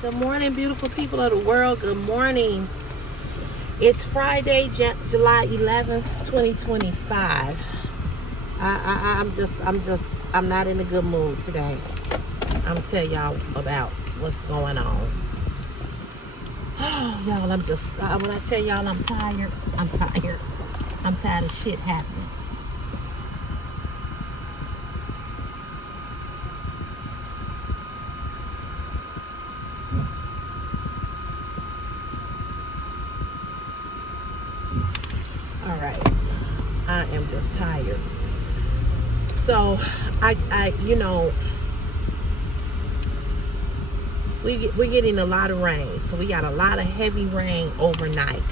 Good morning, beautiful people of the world. Good morning. It's Friday, July 11th, 2025. I'm not in a good mood today. I'm gonna tell y'all about what's going on. Y'all, when I tell y'all I'm tired, I'm tired. I'm tired of shit happening. All right, I am just tired. So, we're getting a lot of rain. So we got a lot of heavy rain overnight.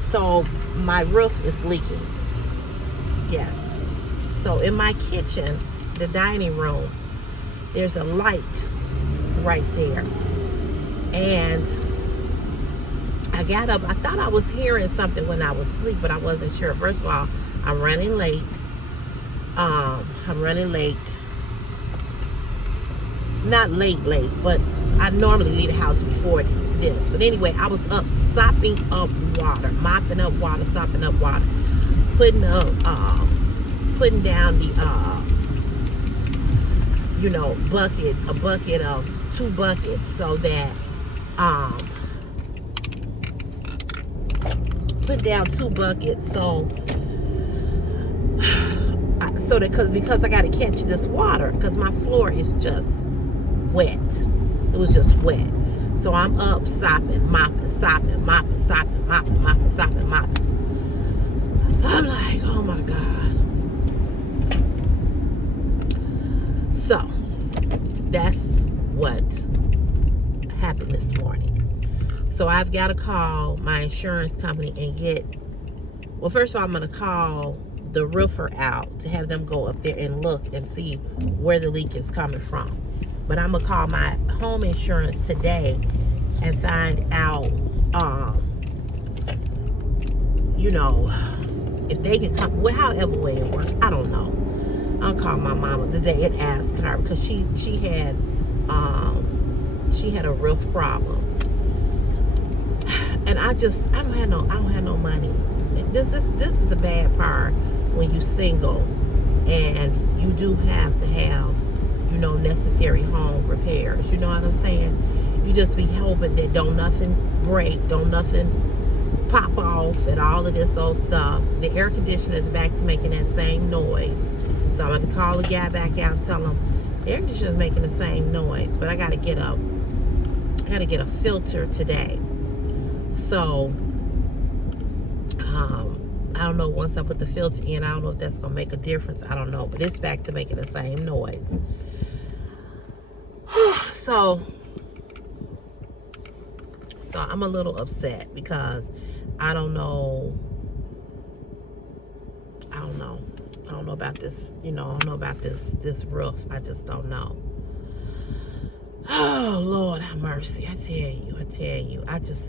So my roof is leaking. Yes. So in my kitchen, the dining room, there's a light right there. And I got up. I thought I was hearing something when I was asleep, but I wasn't sure. First of all, I'm running late. Not late, but I normally leave the house before this. But anyway, I was up sopping up water, mopping up water, sopping up water, putting down the bucket of 2 buckets so that put down 2 buckets because I got to catch this water because my floor is just wet. It was just wet. So I'm up sopping, mopping, sopping, mopping, sopping, mopping, mopping, sopping, mopping. I'm like, oh my God. So that's what happened this morning. So I've got to call my insurance company and first of all, I'm going to call the roofer out to have them go up there and look and see where the leak is coming from. But I'm going to call my home insurance today and find out, if they can come, however way it works. I don't know. I'll call my mama today and ask her because she had a roof problem. And I don't have no money. This is the bad part when you single and you do have to have, necessary home repairs. You know what I'm saying? You just be hoping that don't nothing break, don't nothing pop off and all of this old stuff. The air conditioner is back to making that same noise. So I'm going to call the guy back out and tell him the air conditioner is making the same noise. But I got to get a filter today. So, I don't know, once I put the filter in, I don't know if that's going to make a difference. I don't know, but it's back to making the same noise. So I'm a little upset because I don't know about this, I don't know about this roof. I just don't know. Oh, Lord have mercy. I tell you.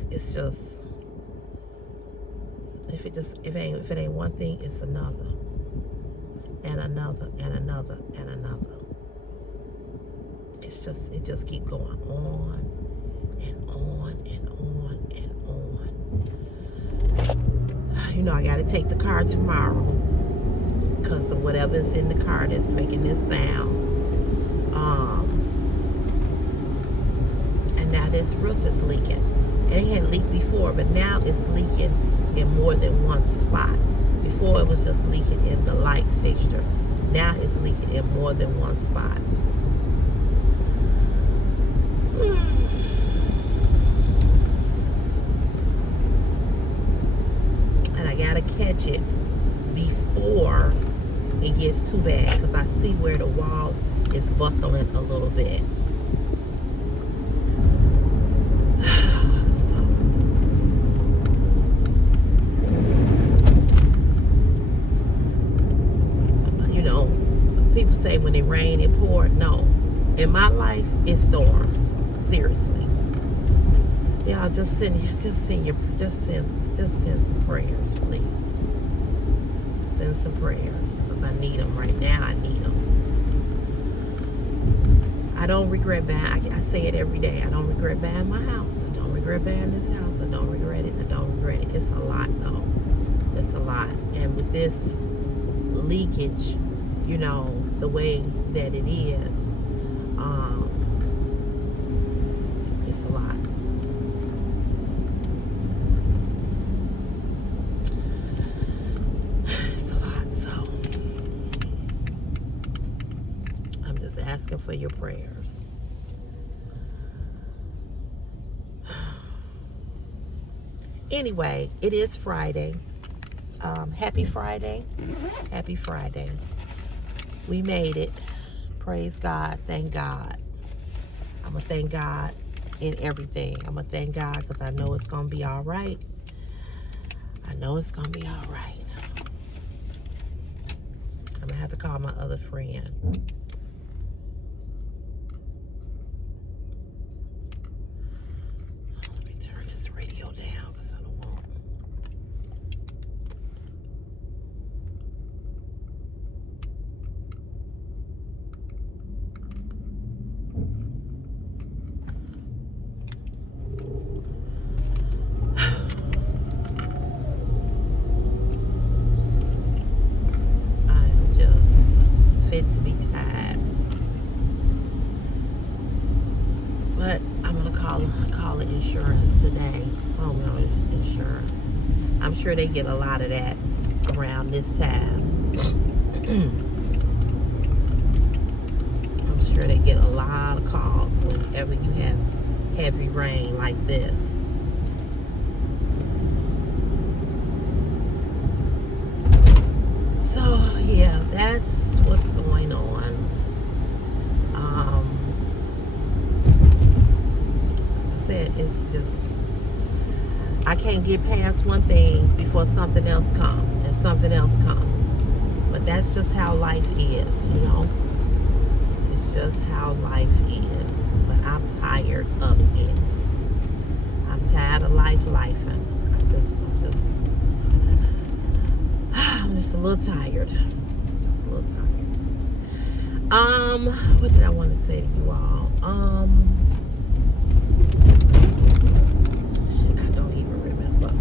It's just, if it ain't one thing, it's another. And another, and another, and another. It just keep going on and on and on and on. I got to take the car tomorrow because of whatever's in the car that's making this sound. And now this roof is leaking. And it had leaked before, but now it's leaking in more than one spot. Before it was just leaking in the light fixture. Now it's leaking in more than one spot. And I gotta catch it before it gets too bad because I see where the wall is buckling a little bit. People say when it rain, it pour. No. In my life, it storms. Seriously. Y'all just send some prayers, please. Send some prayers. Because I need them right now. I need them. I don't regret buying. I say it every day. I don't regret buying my house. I don't regret buying this house. I don't regret it. I don't regret it. It's a lot, though. It's a lot. And with this leakage, you know, the way that it is, it's a lot. It's a lot. So I'm just asking for your prayers. Anyway, it is Friday. Happy Friday. Happy Friday. We made it. Praise God. Thank God. I'm going to thank God in everything. I'm going to thank God because I know it's going to be all right. I know it's going to be all right. I'm going to have to call my other friend. Let me turn this radio down because I don't want. I am just fit to be tied. But I'm gonna call it insurance today. Homeowner insurance. I'm sure they get a lot of that around this time. I'm sure they get a lot of calls whenever you have heavy rain like this. So yeah, that's what's going on. It's just, I can't get past one thing before something else comes and something else comes. But that's just how life is, you know. It's just how life is. But I'm tired of it. I'm tired of lifing. I'm just a little tired. Just a little tired. What did I want to say to you all? I don't even remember.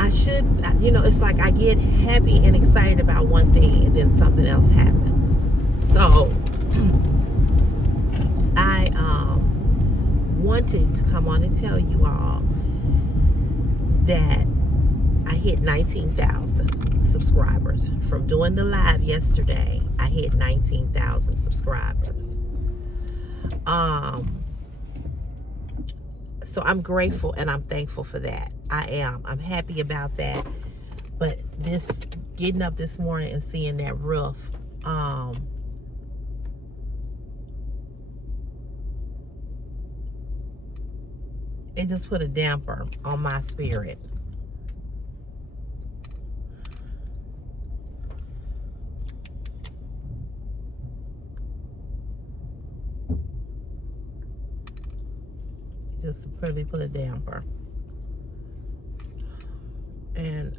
I should, you know, it's like I get happy and excited about one thing and then something else happens. So, I wanted to come on and tell you all that I hit 19,000 subscribers. From doing the live yesterday, I hit 19,000 subscribers. So I'm grateful and I'm thankful for that. I am. I'm happy about that. But this, getting up this morning and seeing that roof, it just put a damper on my spirit. Just really put a damper. And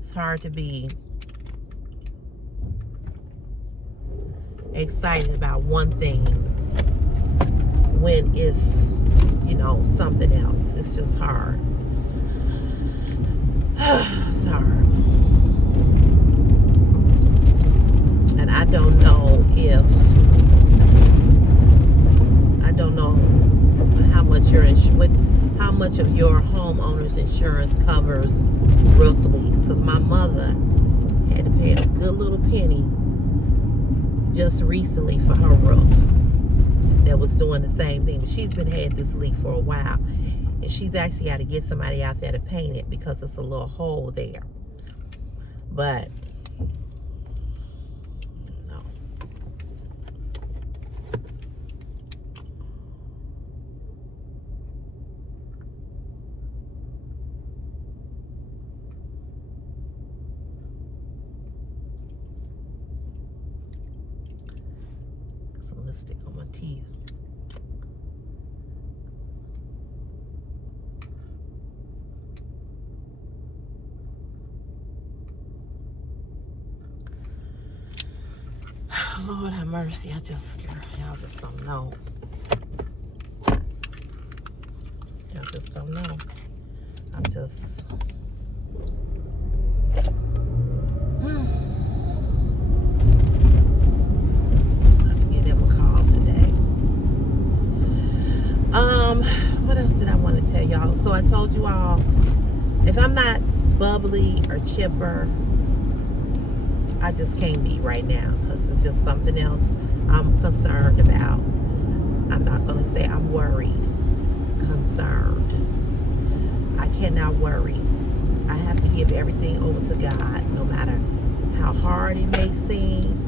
it's hard to be excited about one thing when it's, you know, something else. It's just hard. It's hard. And I don't know how much of your homeowner's insurance covers roof leaks, because my mother had to pay a good little penny just recently for her roof that was doing the same thing. But she's been had this leak for a while, and she's actually got to get somebody out there to paint it because it's a little hole there. But no. Some lipstick on my teeth. Lord have mercy. Y'all just don't know. Y'all just don't know. I'm just... What else did I want to tell y'all? So I told you all, if I'm not bubbly or chipper, I just can't be right now, because it's just something else I'm concerned about. I'm not going to say I'm worried. Concerned. I cannot worry. I have to give everything over to God, no matter how hard it may seem,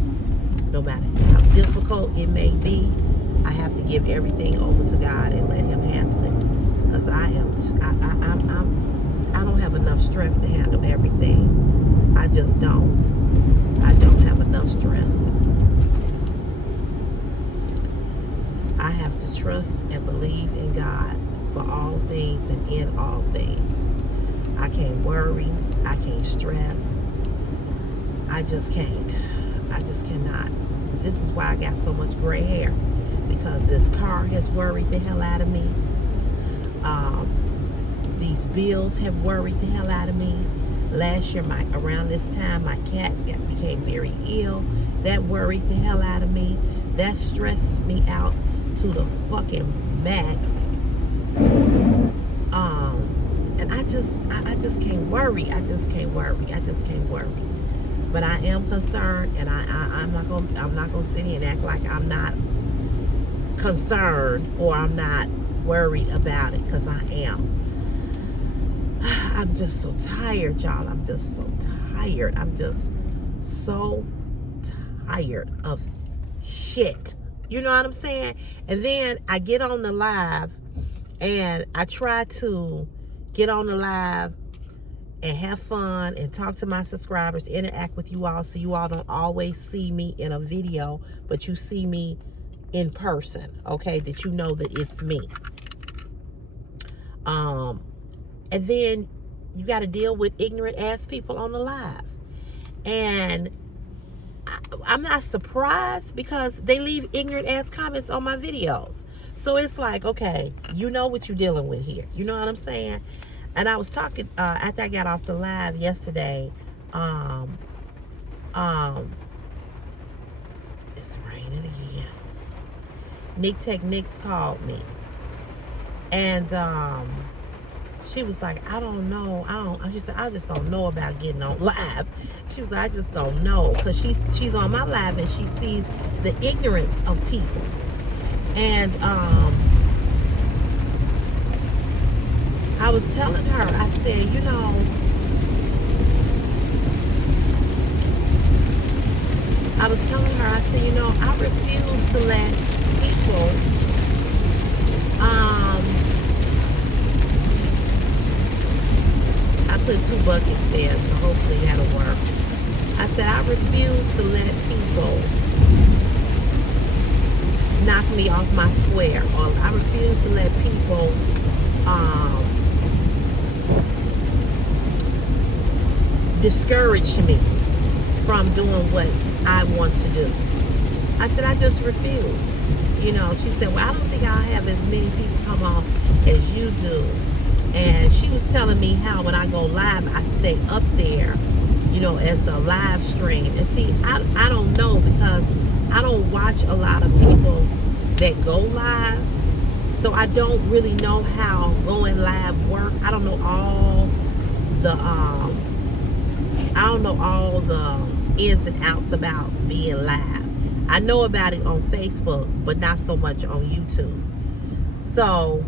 no matter how difficult it may be. I have to give everything over to God and let Him handle it, because I don't have enough strength to handle everything. I just don't. I don't have enough strength. I have to trust and believe in God for all things and in all things. I can't worry. I can't stress. I just can't. I just cannot. This is why I got so much gray hair, because this car has worried the hell out of me. These bills have worried the hell out of me. Last year, around this time, my cat became very ill. That worried the hell out of me. That stressed me out to the fucking max. And I just can't worry. I just can't worry. I just can't worry. But I am concerned, and I'm not gonna sit here and act like I'm not concerned or I'm not worried about it, because I am. I'm just so tired, y'all. I'm just so tired. I'm just so tired of shit. You know what I'm saying? And then I get on the live, and I try to get on the live and have fun and talk to my subscribers, interact with you all, so you all don't always see me in a video, but you see me in person, okay? That you know that it's me. And then you got to deal with ignorant ass people on the live. And I'm not surprised, because they leave ignorant ass comments on my videos. So it's like, okay, you know what you're dealing with here. You know what I'm saying? And I was talking, after I got off the live yesterday, it's raining again. Nick Tech Nix called me. And, she was like, I don't know. She said, I just don't know about getting on live. She was like, I just don't know. Because she's on my live, and she sees the ignorance of people. And I was telling her, I said, you know, I said, you know, I refuse to let people I put 2 buckets there, so hopefully that'll work. I said, I refuse to let people knock me off my square, or I refuse to let people discourage me from doing what I want to do. I said, I just refuse. You know, she said, well, I don't think I'll have as many people come on as you do. And she was telling me how when I go live, I stay up there, you know, as a live stream. And see, I don't know, because I don't watch a lot of people that go live. So I don't really know how going live work. I don't know all the ins and outs about being live. I know about it on Facebook, but not so much on YouTube. So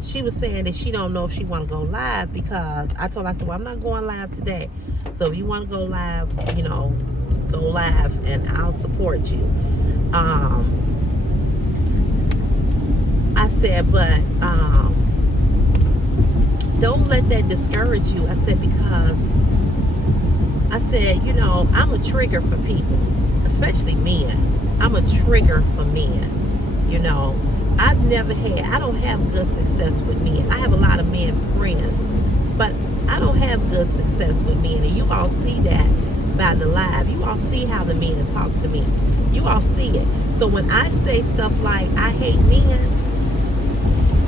she was saying that she don't know if she want to go live, because I told her, I said, well, I'm not going live today. So if you want to go live, you know, go live, and I'll support you. I said, but don't let that discourage you. I said, because I said, you know, I'm a trigger for people, especially men. I'm a trigger for men. You know, I don't have good success with men. I have a lot of men friends, but I don't have good success with men. And you all see that by the live. You all see how the men talk to me. You all see it. So when I say stuff like I hate men,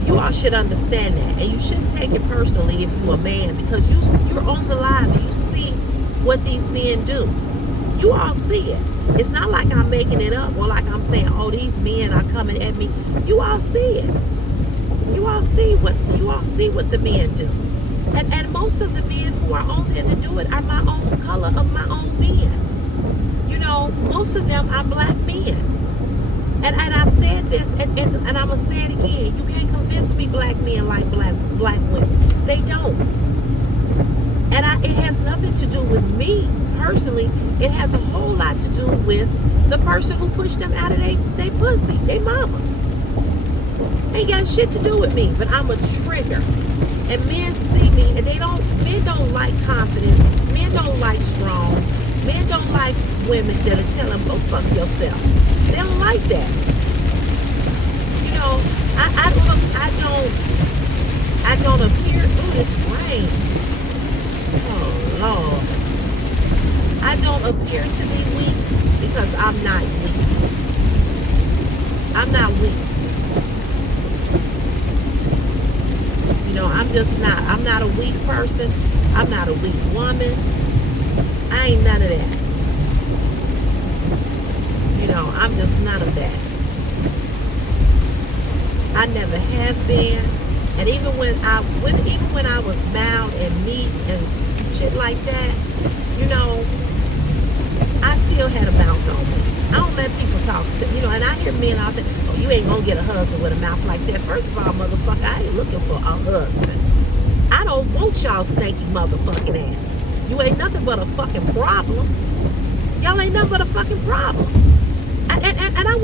you all should understand that, and you shouldn't take it personally if you're a man, because you're on the live and you see what these men do. You all see it. It's not like I'm making it up or like I'm saying, oh, these men are coming at me. You all see it. You all see what the men do. And most of the men who are on there to do it are my own color of my own men. You know, most of them are black men. And I've said this, and I'm going to say it again. You can't convince me black men like black women. They don't. And it has nothing to do with me personally. It has a whole lot to do with the person who pushed them out of they pussy, they mama. Ain't got shit to do with me, but I'm a trigger. And men see me, and men don't like confidence. Men don't like strong. Men don't like women that'll tell them, go fuck yourself. They don't like that. You know, I don't appear, ooh, this rain. Oh, Lord. I don't appear to be weak because I'm not weak. I'm not weak. You know, I'm not a weak person. I'm not a weak woman. I ain't none of that. You know, I'm just none of that. I never have been. And even when I was mild and meek and shit like that, you know, I still had a mouth on me. I don't let people talk to, you know, and I hear men out there, oh, you ain't gonna get a husband with a mouth like that. First of all, motherfucker, I ain't looking for a husband. I don't want y'all stanky motherfucking ass. You ain't nothing but a fucking problem. Y'all ain't nothing but a fucking problem. And I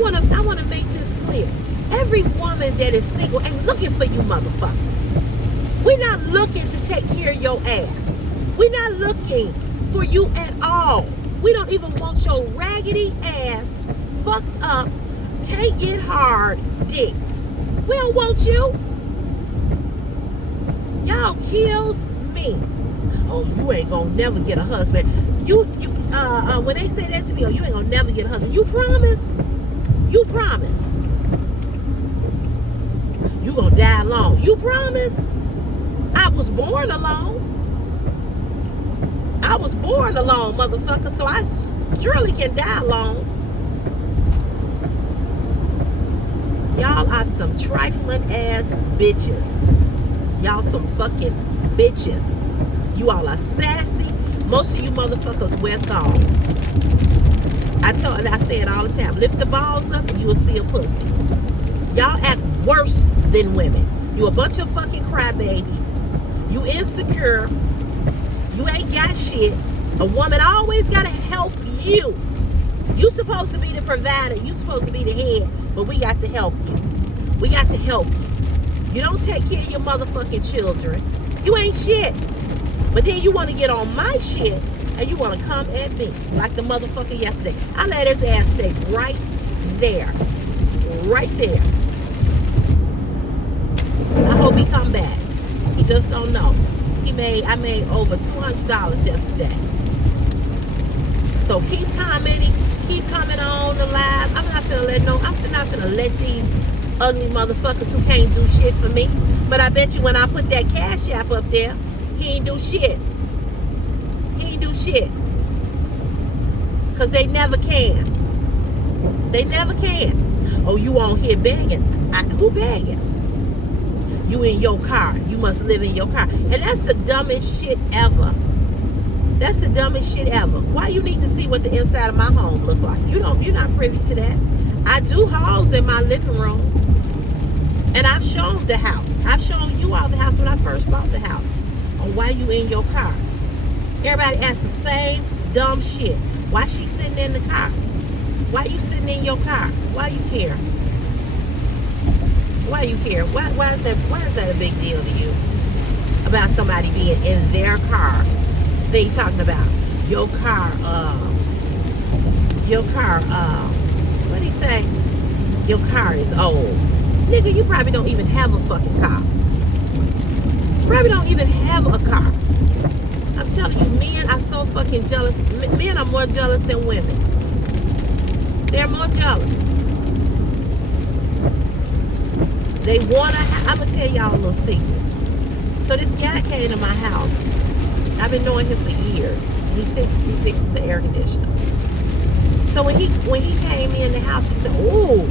wanna make this clear. Every woman that is single ain't looking for you motherfuckers. We're not looking to take care of your ass. We're not looking for you at all. We don't even want your raggedy ass, fucked up, can't get hard dicks. We don't want you. Y'all kills me. Oh, you ain't gonna never get a husband. When they say that to me, oh, you ain't gonna never get a husband. You promise? You promise? You gonna die alone. You promise? I was born alone. I was born alone, motherfucker, so I surely can die alone. Y'all are some trifling ass bitches. Y'all some fucking bitches. You all are sassy. Most of you motherfuckers wear thongs. I say it all the time. Lift the balls up and you will see a pussy. Y'all act worse than women. You a bunch of fucking crybabies. You insecure. You ain't got shit. A woman always gotta help you. You supposed to be the provider. You supposed to be the head. But we got to help you. We got to help you. You don't take care of your motherfucking children. You ain't shit. But then you want to get on my shit and you want to come at me like the motherfucker yesterday. I let his ass stay right there. Right there. I hope he come back. He just don't know. I made over $200 yesterday. So keep commenting, keep coming on the live. I'm not gonna let these ugly motherfuckers who can't do shit for me. But I bet you when I put that Cash App up there, he ain't do shit. He ain't do shit. Cause they never can. They never can. Oh, you on here begging. Who begging? You in your car. You must live in your car. And that's the dumbest shit ever. That's the dumbest shit ever. Why you need to see what the inside of my home look like? You're not privy to that. I do hauls in my living room. And I've shown the house. I've shown you all the house when I first bought the house. On why you in your car. Everybody asks the same dumb shit. Why she sitting in the car? Why you sitting in your car? Why you care? Why you care? Why is that a big deal to you? About somebody being in their car. They talking about your car, what do you say? Your car is old. Nigga, you probably don't even have a fucking car. You probably don't even have a car. I'm telling you, men are so fucking jealous. Men are more jealous than women. They're more jealous. They want to. I'm gonna tell y'all a little secret. So this guy came to my house. I've been knowing him for years. He fixed the air conditioner. So when he came in the house, he said, "Oh,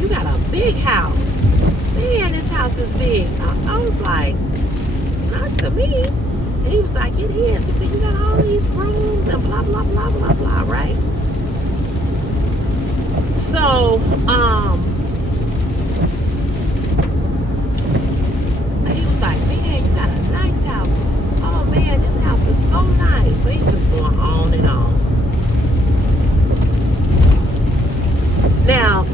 you got a big house. Man, this house is big." I was like, "Not to me." And he was like, "It is." He said, "You got all these rooms and blah blah blah blah blah, right?" So, he was like, "Man, you got a nice house. Oh man, this house is so nice." So he was just going on and on. Now,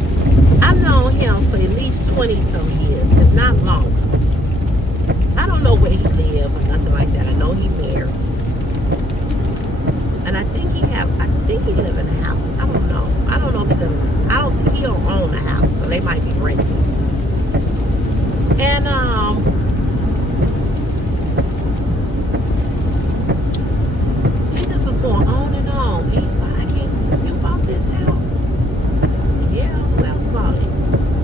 I've known him for at least 20 some years, if not longer. I don't know where he lives or nothing like that. I know he married. And I think he live in a house. I don't know. I don't know if he live in I don't think he don't own a house, so they might be renting. And he just was going on and on. He was like, "You bought this house?" "Yeah, who else bought it?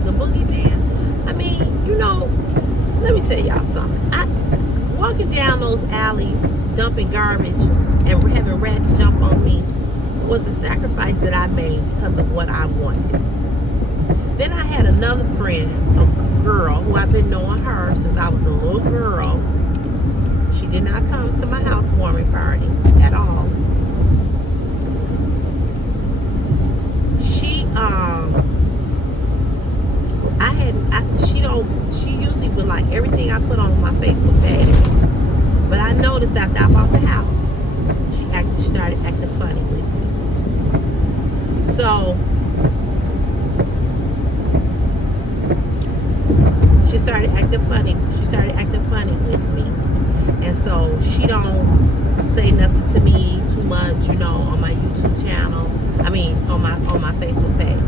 The boogeyman?" I mean, let me tell y'all something. Walking down those alleys, dumping garbage, and having rats jump on me was a sacrifice that I made because of what I wanted. Then I had another friend, a girl, who I've been knowing her since I was a little girl. She did not come to my housewarming party at all. She usually would like everything I put on my Facebook page. But I noticed after I bought the house, she started acting funny with me. So she started acting funny with me. And so she don't say nothing to me too much, on my YouTube channel. I mean on my Facebook page.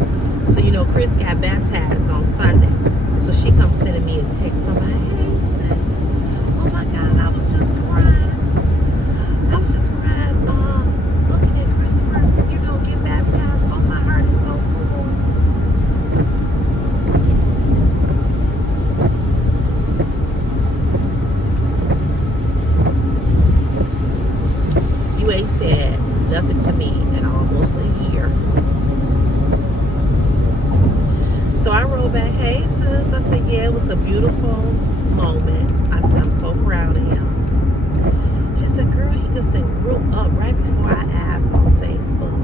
So Chris got baptized on Sunday. So she comes sending me a text on my, "Hey sis, oh my God, I was just crying. Looking at Christopher, get baptized. Oh, my heart is so full." You ain't said nothing to me in almost a year. So I wrote back, "Hey sis," I said, "Yeah, it was a beautiful moment." I said, "I'm so proud of him." She said, "Girl, he just grew up right before our eyes on Facebook."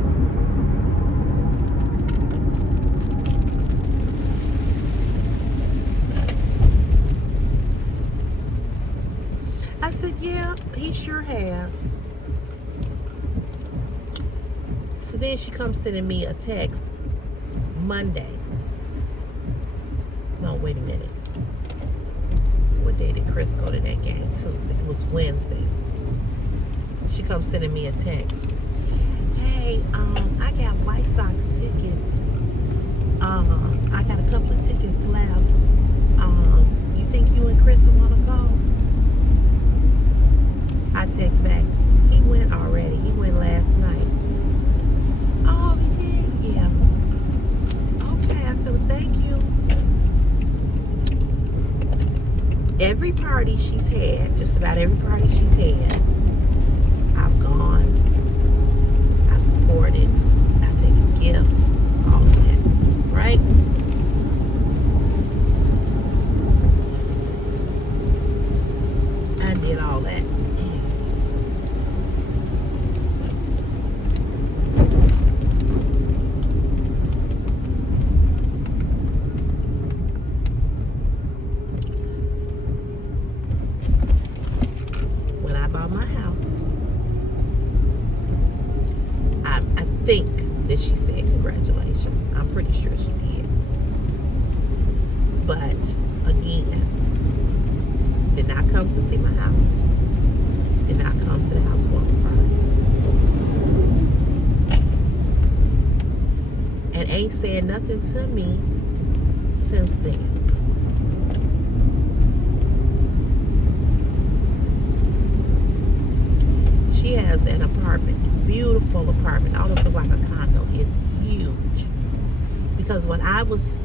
I said, "Yeah, he sure has." So then she comes sending me a text Monday. No, wait a minute. What day did Chris go to that game? Tuesday. It was Wednesday. She comes sending me a text. "Hey, I got White Sox tickets. I got a couple of tickets left. You think you and Chris want to go?" I text back, "He went already. He went last night." "Oh, he did?" "Yeah." "Okay." I said, "Well, thank you." Every party she's had, just about every party she's had, I've gone, I've supported, I've taken gifts, all of that, right? I did all that. When I bought my house, I think that she said congratulations. I'm pretty sure she did. But again, did not come to see my house. Did not come to the housewarming party. And ain't said nothing to me since then. She has an apartment, beautiful apartment, almost look like a condo. It's huge. Because when I was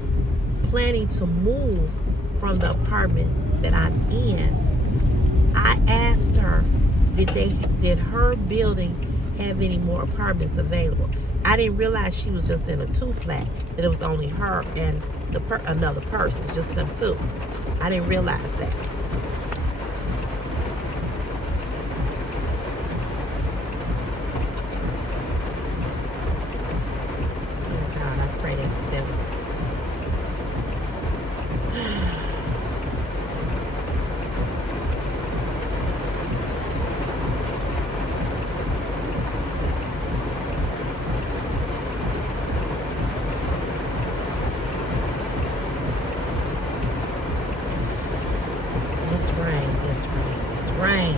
planning to move from the apartment that I'm in, I asked her, did her building have any more apartments available? I didn't realize she was just in a 2-flat, that it was only her and another person, just them two. I didn't realize that. Oh God, I pray that it's rain, it's rain, it's rain.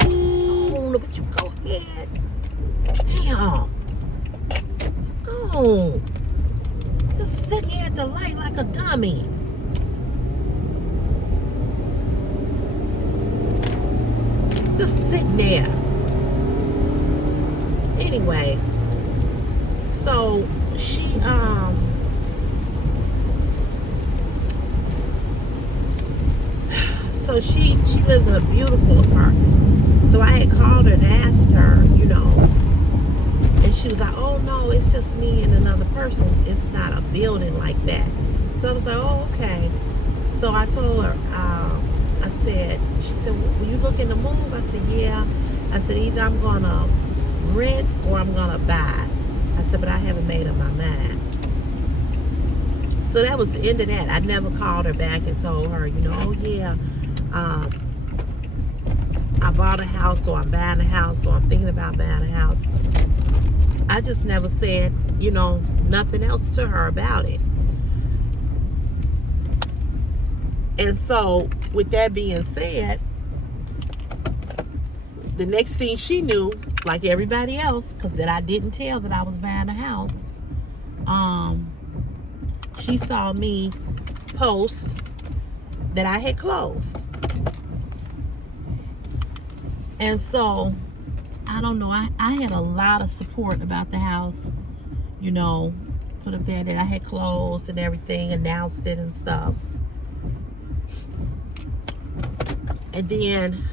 Oh, look at you, go ahead. Damn. Oh, just sitting here at the light like a dummy. Just sitting there. Anyway, so she she lives in a beautiful apartment. So I had called her and asked her, and she was like, oh no, it's just me and another person. It's not a building like that. So I was like, oh, okay. So I told her, I said, she said, were you looking to move? I said, yeah. I said, either I'm gonna rent or I'm gonna buy. I said, but I haven't made up my mind. So that was the end of that. I never called her back and told her, oh yeah, I bought a house, or I'm buying a house, or I'm thinking about buying a house. I just never said, nothing else to her about it. And so, with that being said, the next thing she knew, like everybody else, because that I didn't tell that I was buying a house, she saw me post that I had closed. And so, I don't know, I had a lot of support about the house, put up there that I had closed and everything, announced it and stuff. And then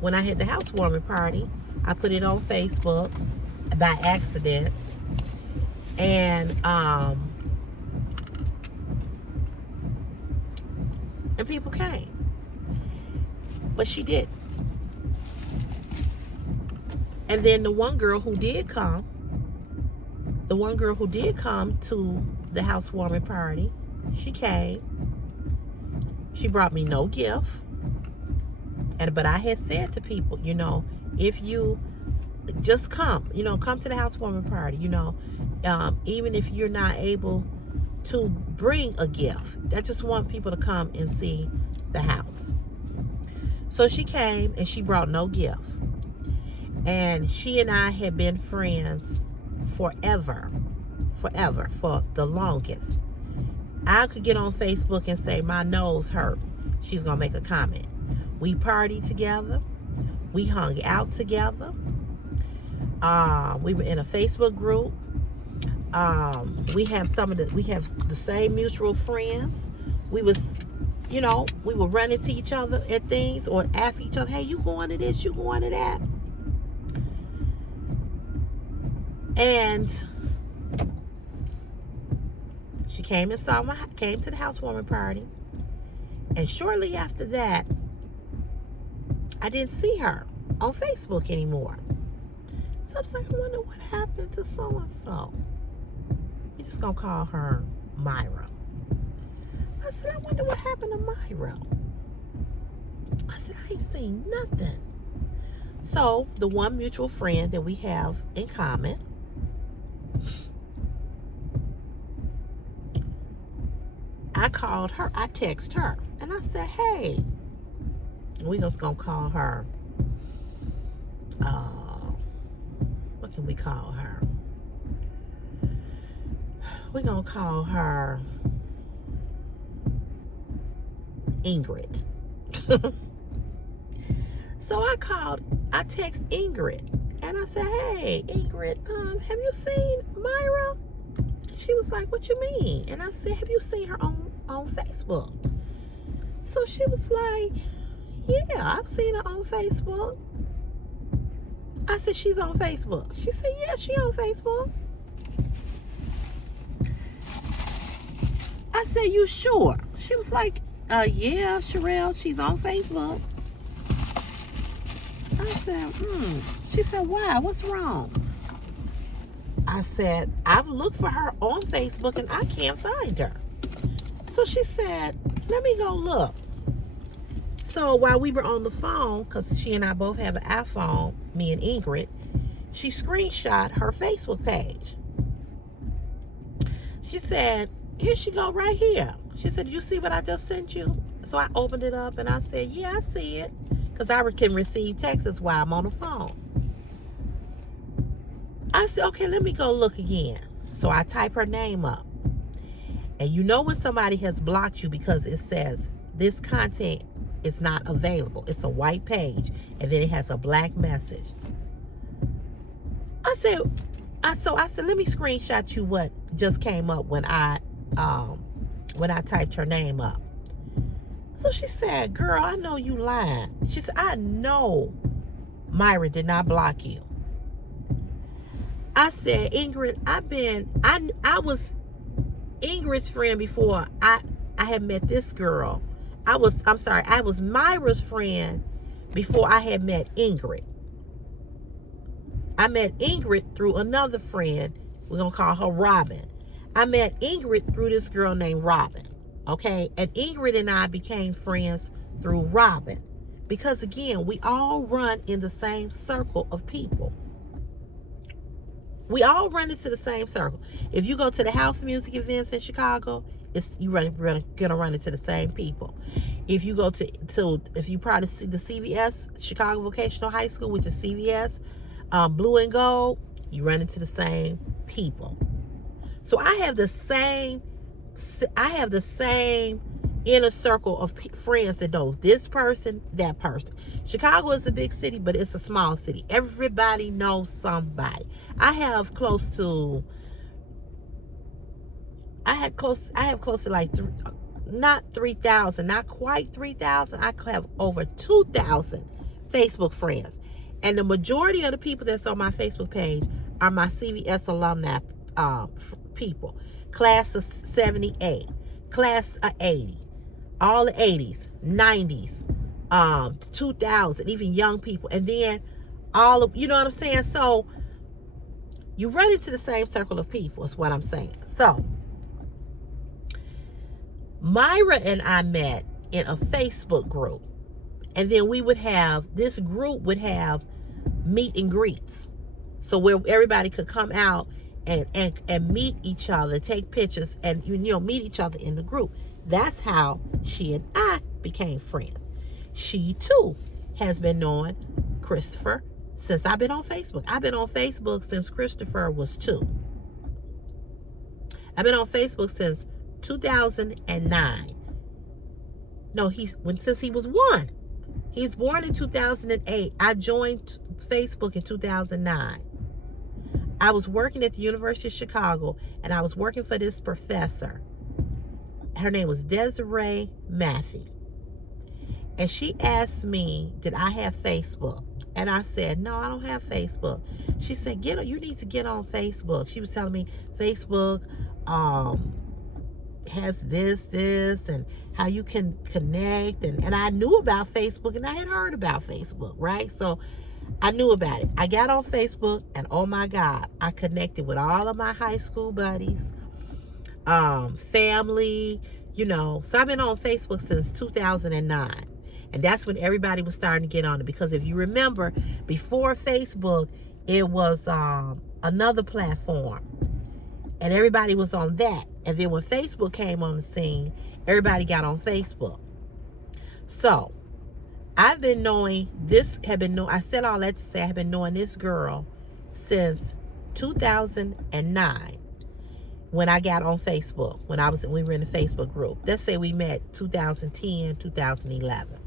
when I had the housewarming party, I put it on Facebook by accident, and people came, but she didn't. And then the one girl who did come to the housewarming party, she came. She brought me no gift. But I had said to people, if you just come to the housewarming party, even if you're not able to bring a gift, I just want people to come and see the house. So she came and she brought no gift. And she and I had been friends forever, for the longest. I could get on Facebook and say, my nose hurt. She's going to make a comment. We partied together. We hung out together. We were in a Facebook group. We have the same mutual friends. We were running to each other at things, or ask each other, hey, you going to this? You going to that? And she came to the housewarming party. And shortly after that, I didn't see her on Facebook anymore. So I was like, I wonder what happened to so-and-so. We're just going to call her Myra. I said, I wonder what happened to Myra. I said, I ain't seen nothing. So the one mutual friend that we have in common, I called her, I texted her, and I said, hey, we just gonna call her, what can we call her? We're going to call her Ingrid. So I text Ingrid and I said, hey, Ingrid, have you seen Myra? She was like, what you mean? And I said, have you seen her on Facebook? So she was like, yeah, I've seen her on Facebook. I said, she's on Facebook. She said, yeah, she on Facebook. I said, you sure? She was like, yeah, Sherelle, she's on Facebook. I said, She said, why? What's wrong? I said, I've looked for her on Facebook and I can't find her. So she said, let me go look. So while we were on the phone, because she and I both have an iPhone, me and Ingrid, she screenshot her Facebook page. She said, here she go right here. She said, did you see what I just sent you? So I opened it up and I said, yeah, I see it. Because I can receive texts while I'm on the phone. I said, okay, let me go look again. So I type her name up. And you know when somebody has blocked you because it says this content is not available. It's a white page and then it has a black message. I said, let me screenshot you what just came up when I typed her name up. So she said, girl, I know you lying. She said, I know Myra did not block you. I said, Ingrid, I was Ingrid's friend before I had met this girl. I was Myra's friend before I had met Ingrid. I met Ingrid through another friend. We're going to call her Robin. I met Ingrid through this girl named Robin. Okay? And Ingrid and I became friends through Robin. Because again, we all run in the same circle of people. We all run into the same circle. If you go to the house music events in Chicago, you're gonna run into the same people. If you go if you probably see the CVS, Chicago Vocational High School, which is CVS, Blue and Gold, you run into the same people. So I have the same inner circle of friends that know this person, that person. Chicago is a big city, but it's a small city. Everybody knows somebody. I have close to like not 3,000, not quite 3,000. I have over 2,000 Facebook friends. And the majority of the people that's on my Facebook page are my CVS alumni people. Class of 78, class of 80, all the 80s, 90s, 2000, even young people. And then all of, you know what I'm saying? So you run into the same circle of people is what I'm saying. So Myra and I met in a Facebook group. And then this group would have meet and greets. So where everybody could come out and meet each other, take pictures, and meet each other in the group. That's how she and I became friends. She too has been knowing Christopher since I've been on Facebook. I've been on Facebook since Christopher was 2. I've been on Facebook since 2009. No, since he was 1. He's born in 2008. I joined Facebook in 2009. I was working at the University of Chicago, and I was working for this professor. Her name was Desiree Matthew. And she asked me, did I have Facebook? And I said, no, I don't have Facebook. She said, you need to get on Facebook. She was telling me Facebook has this, and how you can connect. And I knew about Facebook, and I had heard about Facebook, right? So I knew about it. I got on Facebook, and oh my God, I connected with all of my high school buddies, family, So I've been on Facebook since 2009. And that's when everybody was starting to get on it. Because if you remember, before Facebook, it was another platform. And everybody was on that. And then when Facebook came on the scene, everybody got on Facebook. So I've been knowing I said all that to say I have been knowing this girl since 2009 when I got on Facebook, we were in the Facebook group. Let's say we met 2010, 2011.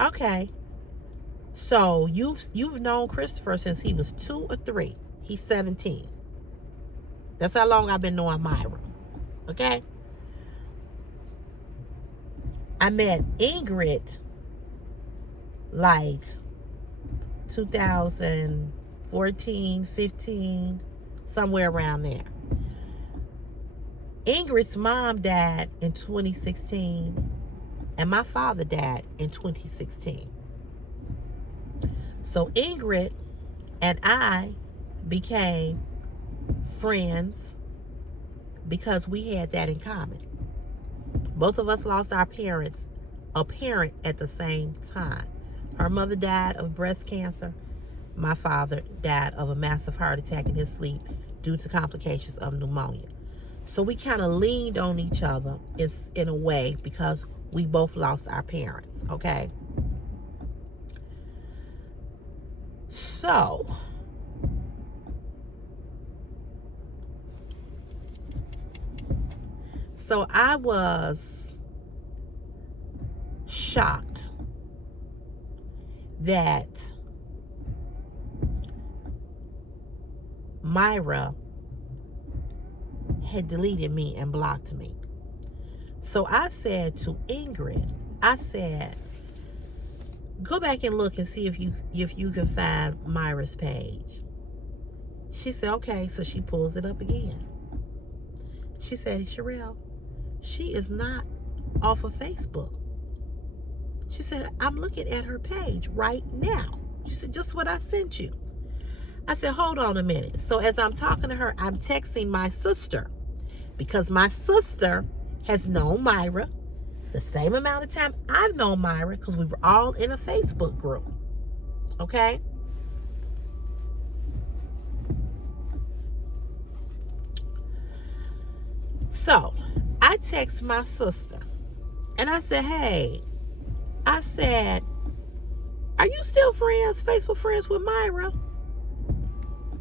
Okay. So you've known Christopher since he was 2 or 3. He's 17. That's how long I've been knowing Myra. Okay? I met Ingrid like 2014, 15, somewhere around there. Ingrid's mom died in 2016, and my father died in 2016. So Ingrid and I became friends because we had that in common. Both of us lost a parent at the same time. Her mother died of breast cancer. My father died of a massive heart attack in his sleep due to complications of pneumonia. So we kind of leaned on each other in a way because we both lost our parents, okay? So I was shocked that Myra had deleted me and blocked me. So I said to Ingrid, I said, go back and look and see if you can find Myra's page. She said, okay. So she pulls it up again. She said, Sherelle, she is not off of Facebook. She said, I'm looking at her page right now. She said, just what I sent you. I said, hold on a minute. So as I'm talking to her, I'm texting my sister because my sister has known Myra the same amount of time I've known Myra because we were all in a Facebook group. Okay? So I text my sister and I said, hey, I said, are you still friends, Facebook friends with Myra?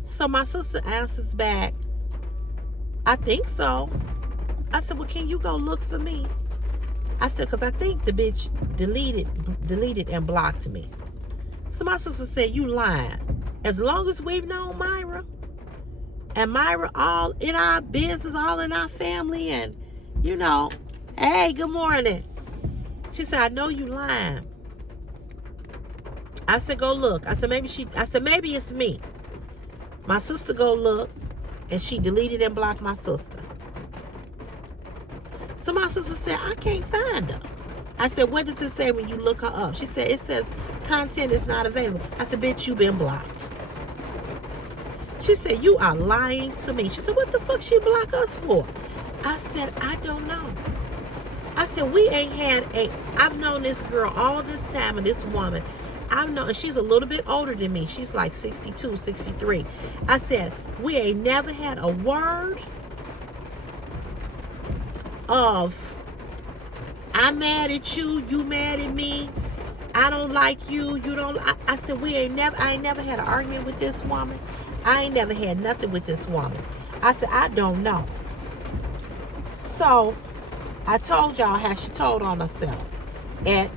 So my sister answers back, I think so. I said, well, can you go look for me? I said, because I think the bitch deleted and blocked me. So my sister said, you lying. As long as we've known Myra, and Myra all in our business, all in our family, and, you know, hey, good morning. She said, I know you lying. I said, go look. I said, maybe it's me. My sister go look, and she deleted and blocked my sister. So my sister said, I can't find her. I said, what does it say when you look her up? She said, it says content is not available. I said, bitch, you been blocked. She said, you are lying to me. She said, what the fuck she block us for? I said, I don't know. I said, I've known this girl all this time, and this woman, and she's a little bit older than me. She's like 62, 63. I said, we ain't never had a word of, I'm mad at you, you mad at me, I don't like you, you don't. I said, I ain't never had an argument with this woman. I ain't never had nothing with this woman. I said, I don't know. So I told y'all how she told on herself at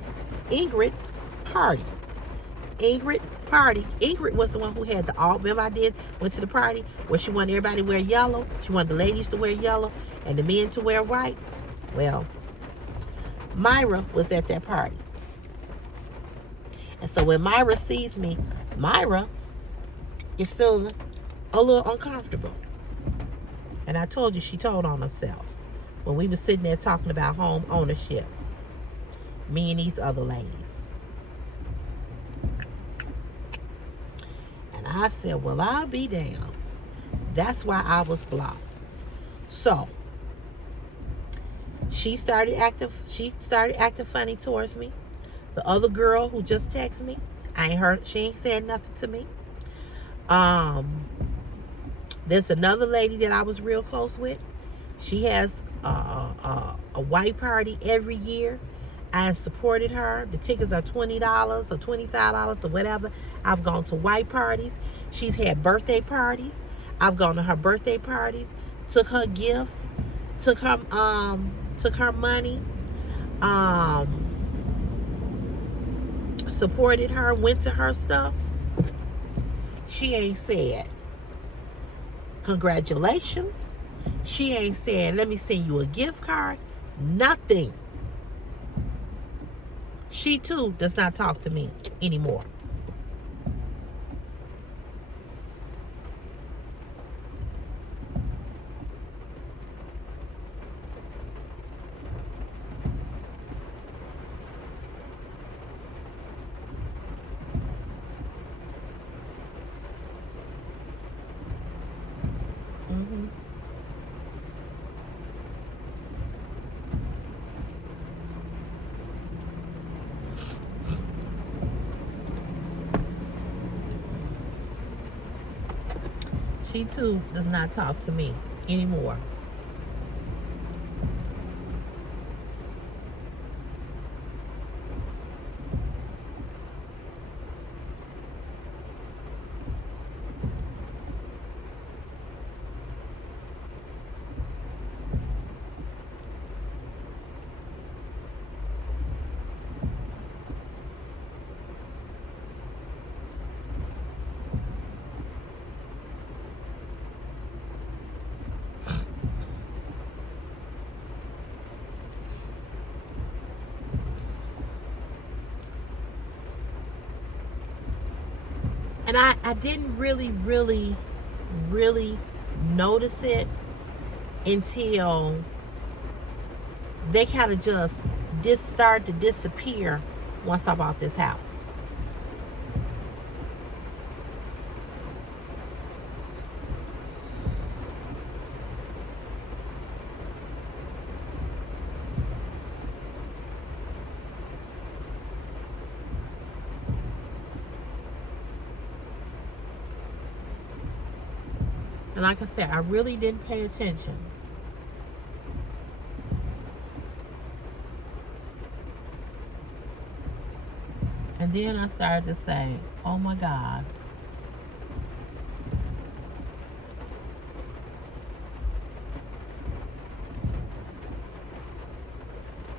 Ingrid's party. Ingrid was the one who had remember went to the party where she wanted everybody to wear yellow. She wanted the ladies to wear yellow and the men to wear white. Well, Myra was at that party. And so when Myra sees me, Myra is feeling a little uncomfortable. And I told you she told on herself when we were sitting there talking about home ownership. Me and these other ladies. And I said, well, I'll be damned. That's why I was blocked. So she started acting funny towards me. The other girl who just texted me, she ain't said nothing to me. There's another lady that I was real close with. She has a white party every year. I supported her. The tickets are $20 or $25 or whatever. I've gone to white parties. She's had birthday parties. I've gone to her birthday parties, took her gifts, took her money, um, supported her, went to her stuff. She ain't said congratulations. She ain't said let me send you a gift card. Nothing. She too does not talk to me anymore. Mm-hmm. She too does not talk to me anymore. And I didn't really notice it until they kind of just started to disappear once I bought this house. And like I said, I really didn't pay attention. And then I started to say, oh my God.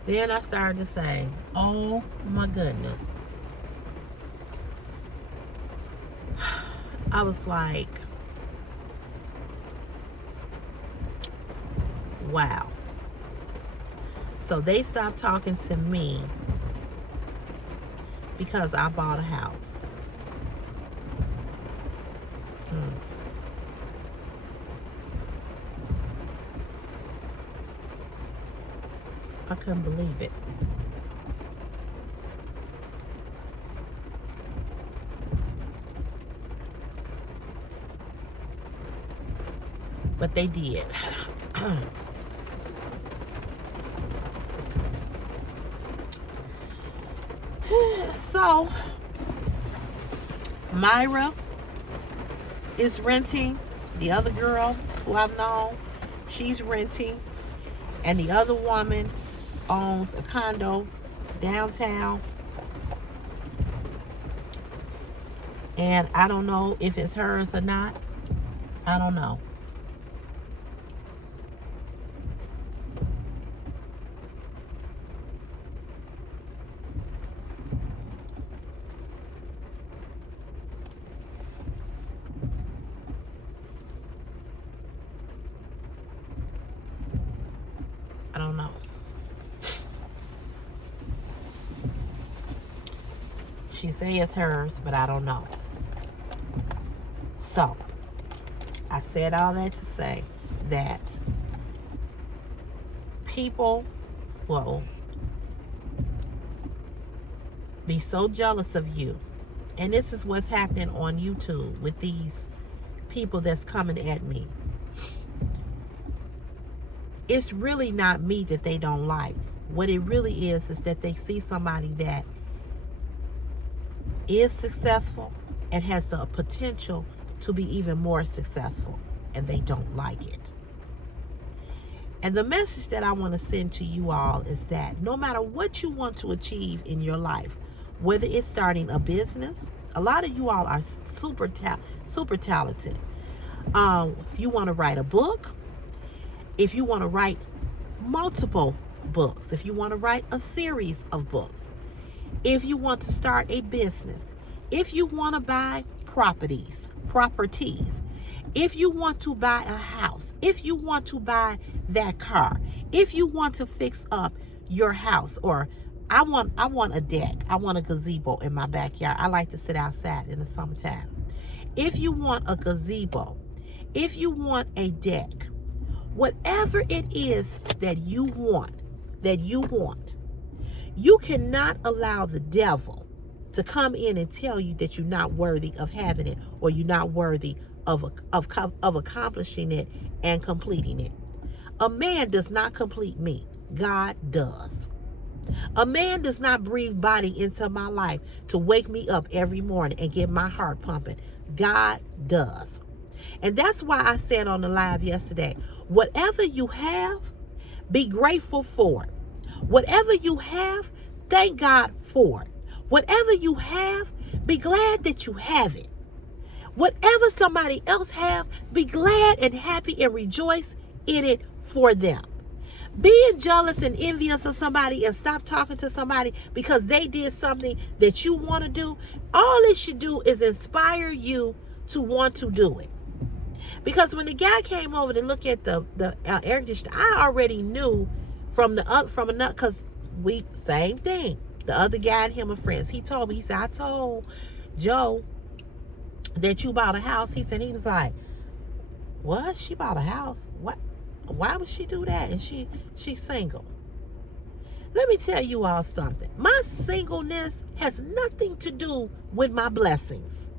Then I started to say, oh my goodness. I was like, wow. So they stopped talking to me because I bought a house. I couldn't believe it. But they did. So, Myra is renting. The other girl who I've known, she's renting. And the other woman owns a condo downtown. And I don't know if it's hers or not. I don't know. I don't know. She says it's hers, but I don't know. So, I said all that to say that people will be so jealous of you. And this is what's happening on YouTube with these people that's coming at me. It's really not me that they don't like. What it really is that they see somebody that is successful and has the potential to be even more successful, and they don't like it. And the message that I want to send to you all is that no matter what you want to achieve in your life, whether it's starting a business, A lot of you all are super talented. If you want to write a book, if you want to write multiple books, if you want to write a series of books, if you want to start a business, if you want to buy properties, if you want to buy a house, if you want to buy that car, if you want to fix up your house, or I want a deck, I want a gazebo in my backyard. I like to sit outside in the summertime. If you want a gazebo, if you want a deck, whatever it is that you want, you cannot allow the devil to come in and tell you that you're not worthy of having it, or you're not worthy of accomplishing it and completing it. A man does not complete me. God does. A man does not breathe body into my life to wake me up every morning and get my heart pumping. God does. And that's why I said on the live yesterday, whatever you have, be grateful for it. Whatever you have, thank God for it. Whatever you have, be glad that you have it. Whatever somebody else have, be glad and happy and rejoice in it for them. Being jealous and envious of somebody and stop talking to somebody because they did something that you want to do, all it should do is inspire you to want to do it. Because when the guy came over to look at the air conditioner, I already knew from another, because we, same thing. The other guy and him are friends. He told me, he said, I told Joe that you bought a house. He said, he was like, what? She bought a house? What? Why would she do that? And she's single. Let me tell you all something. My singleness has nothing to do with my blessings.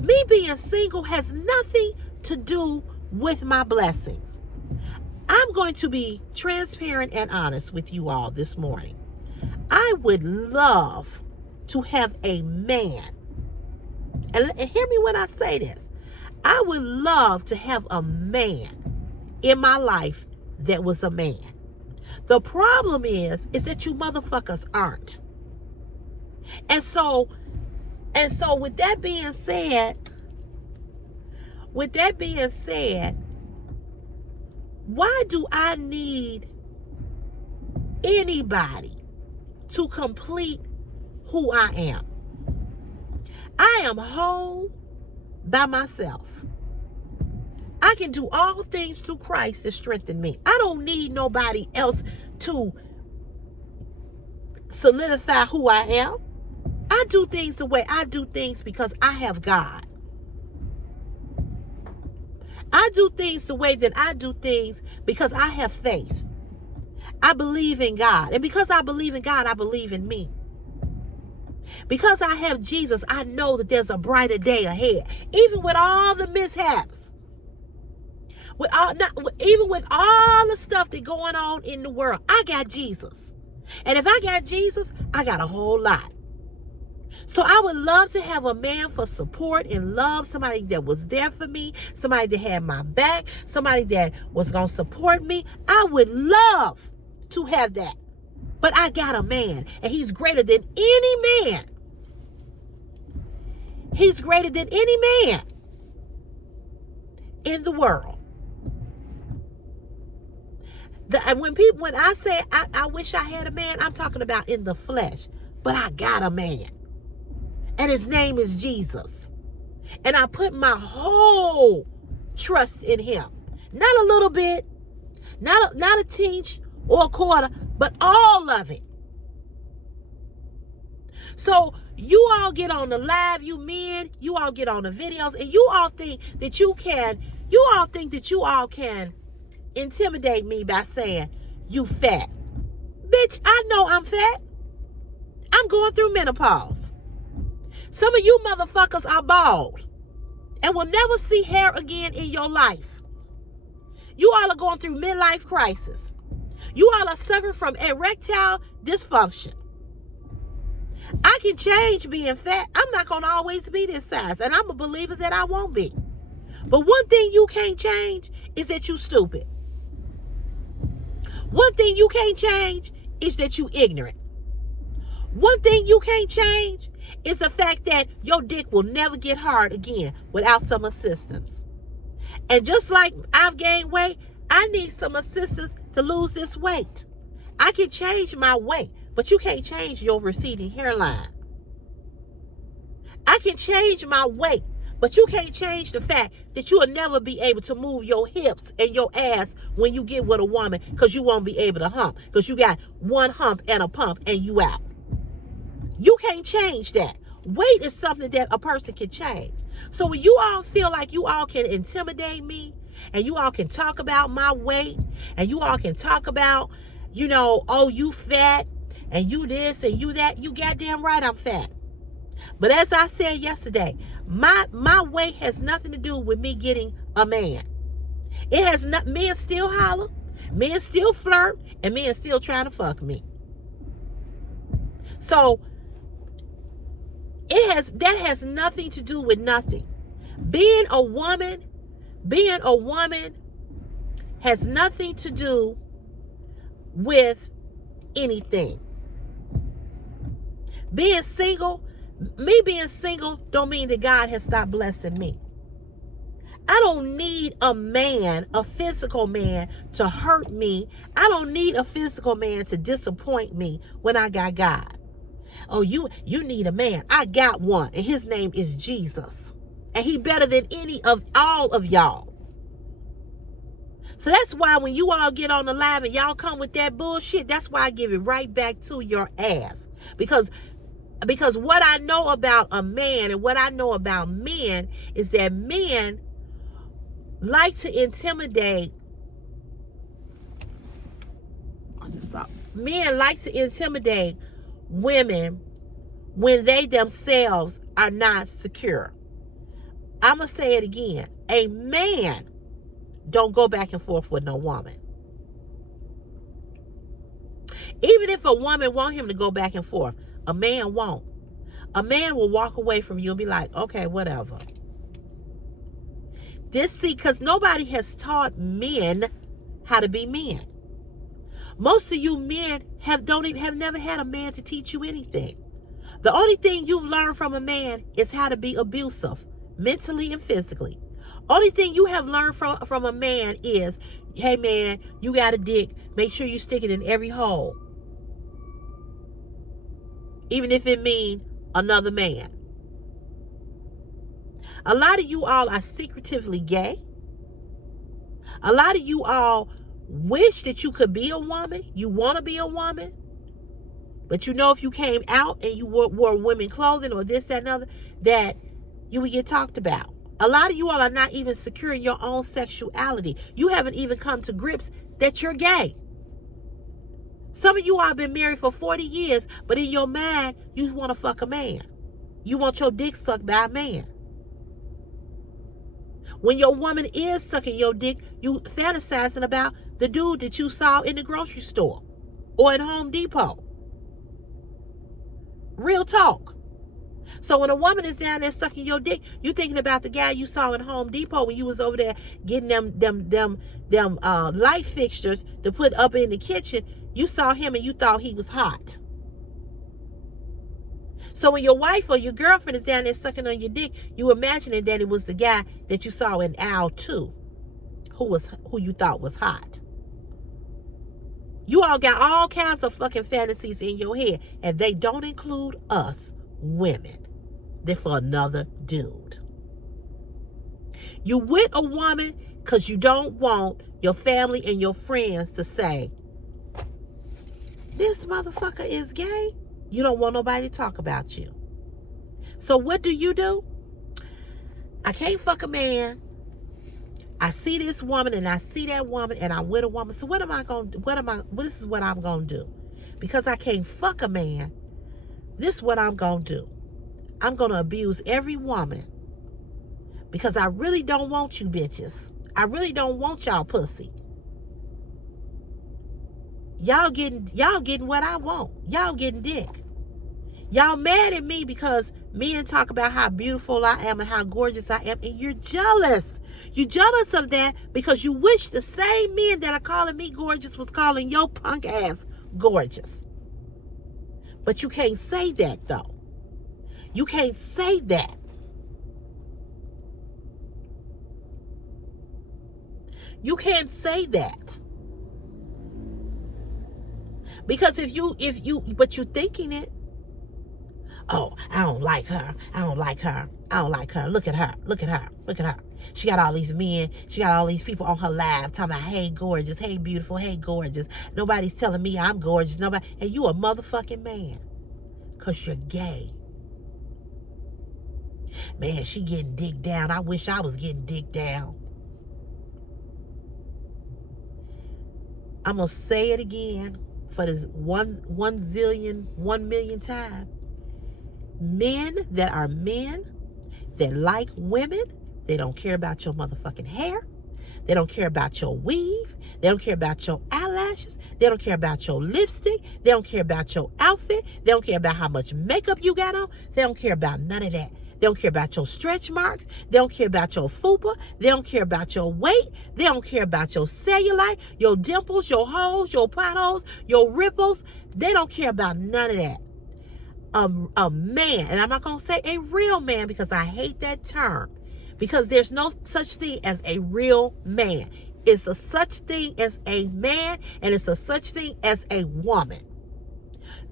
Me being single has nothing to do with my blessings. I'm going to be transparent and honest with you all this morning. I would love to have a man, and hear me when I say this. I would love to have a man in my life that was a man. The problem is that you motherfuckers aren't. And so with that being said, why do I need anybody to complete who I am? I am whole by myself. I can do all things through Christ that strengthen me. I don't need nobody else to solidify who I am. I do things the way I do things because I have God. I do things the way that I do things because I have faith. I believe in God. And because I believe in God, I believe in me. Because I have Jesus, I know that there's a brighter day ahead. Even with all the mishaps. Even with all the stuff that's going on in the world, I got Jesus. And if I got Jesus, I got a whole lot. So I would love to have a man for support and love, somebody that was there for me, somebody that had my back, somebody that was going to support me. I would love to have that. But I got a man, and he's greater than any man. He's greater than any man in the world. When I say I wish I had a man, I'm talking about in the flesh. But I got a man. And his name is Jesus. And I put my whole trust in him. Not a little bit, not a tinge or a quarter, but all of it. So you all get on the live, you men, you all get on the videos, and you all think that you all can intimidate me by saying, you fat. Bitch, I know I'm fat. I'm going through menopause. Some of you motherfuckers are bald and will never see hair again in your life. You all are going through midlife crisis. You all are suffering from erectile dysfunction. I can change being fat. I'm not going to always be this size, and I'm a believer that I won't be. But one thing you can't change is that you stupid. One thing you can't change is that you ignorant. One thing you can't change It's the fact that your dick will never get hard again without some assistance. And just like I've gained weight, I need some assistance to lose this weight. I can change my weight, but you can't change your receding hairline. I can change my weight, but you can't change the fact that you will never be able to move your hips and your ass when you get with a woman, because you won't be able to hump, because you got one hump and a pump and you out. You can't change that. Weight is something that a person can change. So when you all feel like you all can intimidate me, and you all can talk about my weight, and you all can talk about, oh, you fat, and you this and you that, you goddamn right I'm fat. But as I said yesterday, my weight has nothing to do with me getting a man. It has not. Men still holler, men still flirt, and men still trying to fuck me. So that has nothing to do with nothing. Being a woman has nothing to do with anything. Being single don't mean that God has stopped blessing me. I don't need a man, a physical man, to hurt me. I don't need a physical man to disappoint me when I got God. Oh, you need a man. I got one, and his name is Jesus. And he better than any of all of y'all. So that's why when you all get on the live and y'all come with that bullshit, that's why I give it right back to your ass. Because what I know about a man and what I know about men is that men like to intimidate. Men like to intimidate women when they themselves are not secure. I'm going to say it again. A man don't go back and forth with no woman. Even if a woman want him to go back and forth, a man won't. A man will walk away from you and be like, okay, whatever. Because nobody has taught men how to be men. Most of you men have never had a man to teach you anything. The only thing you've learned from a man is how to be abusive, mentally and physically. Only thing you have learned from a man is, hey man, you got a dick, make sure you stick it in every hole. Even if it means another man. A lot of you all are secretively gay. A lot of you all wish that you could be a woman. You want to be a woman. But if you came out and you wore women clothing or this, that, and other, that you would get talked about. A lot of you all are not even secure in your own sexuality. You haven't even come to grips that you're gay. Some of you all have been married for 40 years, but in your mind, you want to fuck a man. You want your dick sucked by a man. When your woman is sucking your dick, you fantasizing about the dude that you saw in the grocery store or at Home Depot. Real talk. So when a woman is down there sucking your dick, you thinking about the guy you saw in Home Depot when you was over there getting them light fixtures to put up in the kitchen. You saw him and you thought he was hot. So when your wife or your girlfriend is down there sucking on your dick, you imagining that it was the guy that you saw in aisle 2 who you thought was hot. You all got all kinds of fucking fantasies in your head, and they don't include us women. They're for another dude. You with a woman because you don't want your family and your friends to say, this motherfucker is gay. You don't want nobody to talk about you. So what do? I can't fuck a man. I see this woman and I see that woman and I'm with a woman. So this is what I'm going to do. Because I can't fuck a man, this is what I'm going to do. I'm going to abuse every woman. Because I really don't want you bitches. I really don't want y'all pussy. Y'all getting what I want. Y'all getting dick. Y'all mad at me because men talk about how beautiful I am and how gorgeous I am, and you're jealous. You're jealous of that because you wish the same men that are calling me gorgeous was calling your punk ass gorgeous. But you can't say that though. You can't say that. You can't say that. Because but you're thinking it. Oh, I don't like her. I don't like her. I don't like her. Look at her. Look at her. Look at her. She got all these men. She got all these people on her live talking about, hey, gorgeous. Hey, beautiful. Hey, gorgeous. Nobody's telling me I'm gorgeous. Nobody. And you a motherfucking man. Because you're gay. Man, she getting dick down. I wish I was getting dick down. I'm going to say it again for this 1 million time. Men that are men that like women, they don't care about your motherfucking hair. They don't care about your weave. They don't care about your eyelashes. They don't care about your lipstick. They don't care about your outfit. They don't care about how much makeup you got on. They don't care about none of that. They don't care about your stretch marks. They don't care about your fupa. They don't care about your weight. They don't care about your cellulite, your dimples, your holes, your potholes, your ripples. They don't care about none of that. A man, and I'm not going to say a real man because I hate that term, because there's no such thing as a real man. It's a such thing as a man, and it's a such thing as a woman.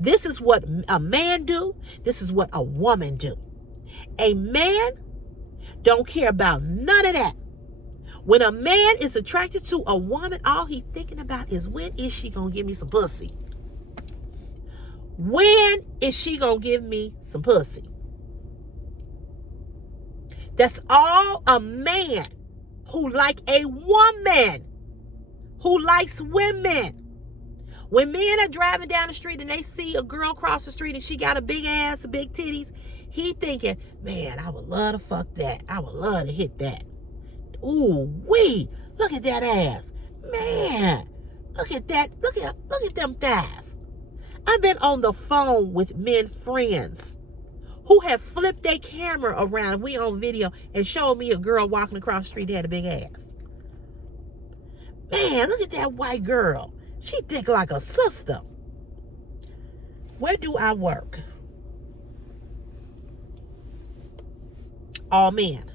This is what a man do. This is what a woman do. A man don't care about none of that. When a man is attracted to a woman, all he's thinking about is, when is she going to give me some pussy? When is she going to give me some pussy? That's all a man who like a woman, who likes women. When men are driving down the street and they see a girl cross the street and she got a big ass, big titties, he thinking, man, I would love to fuck that. I would love to hit that. Ooh, wee, look at that ass. Man, look at that. Look at them thighs. I've been on the phone with men friends who have flipped their camera around, we on video, and showed me a girl walking across the street that had a big ass. Man, look at that white girl. She thick like a sister. Where do I work? All men.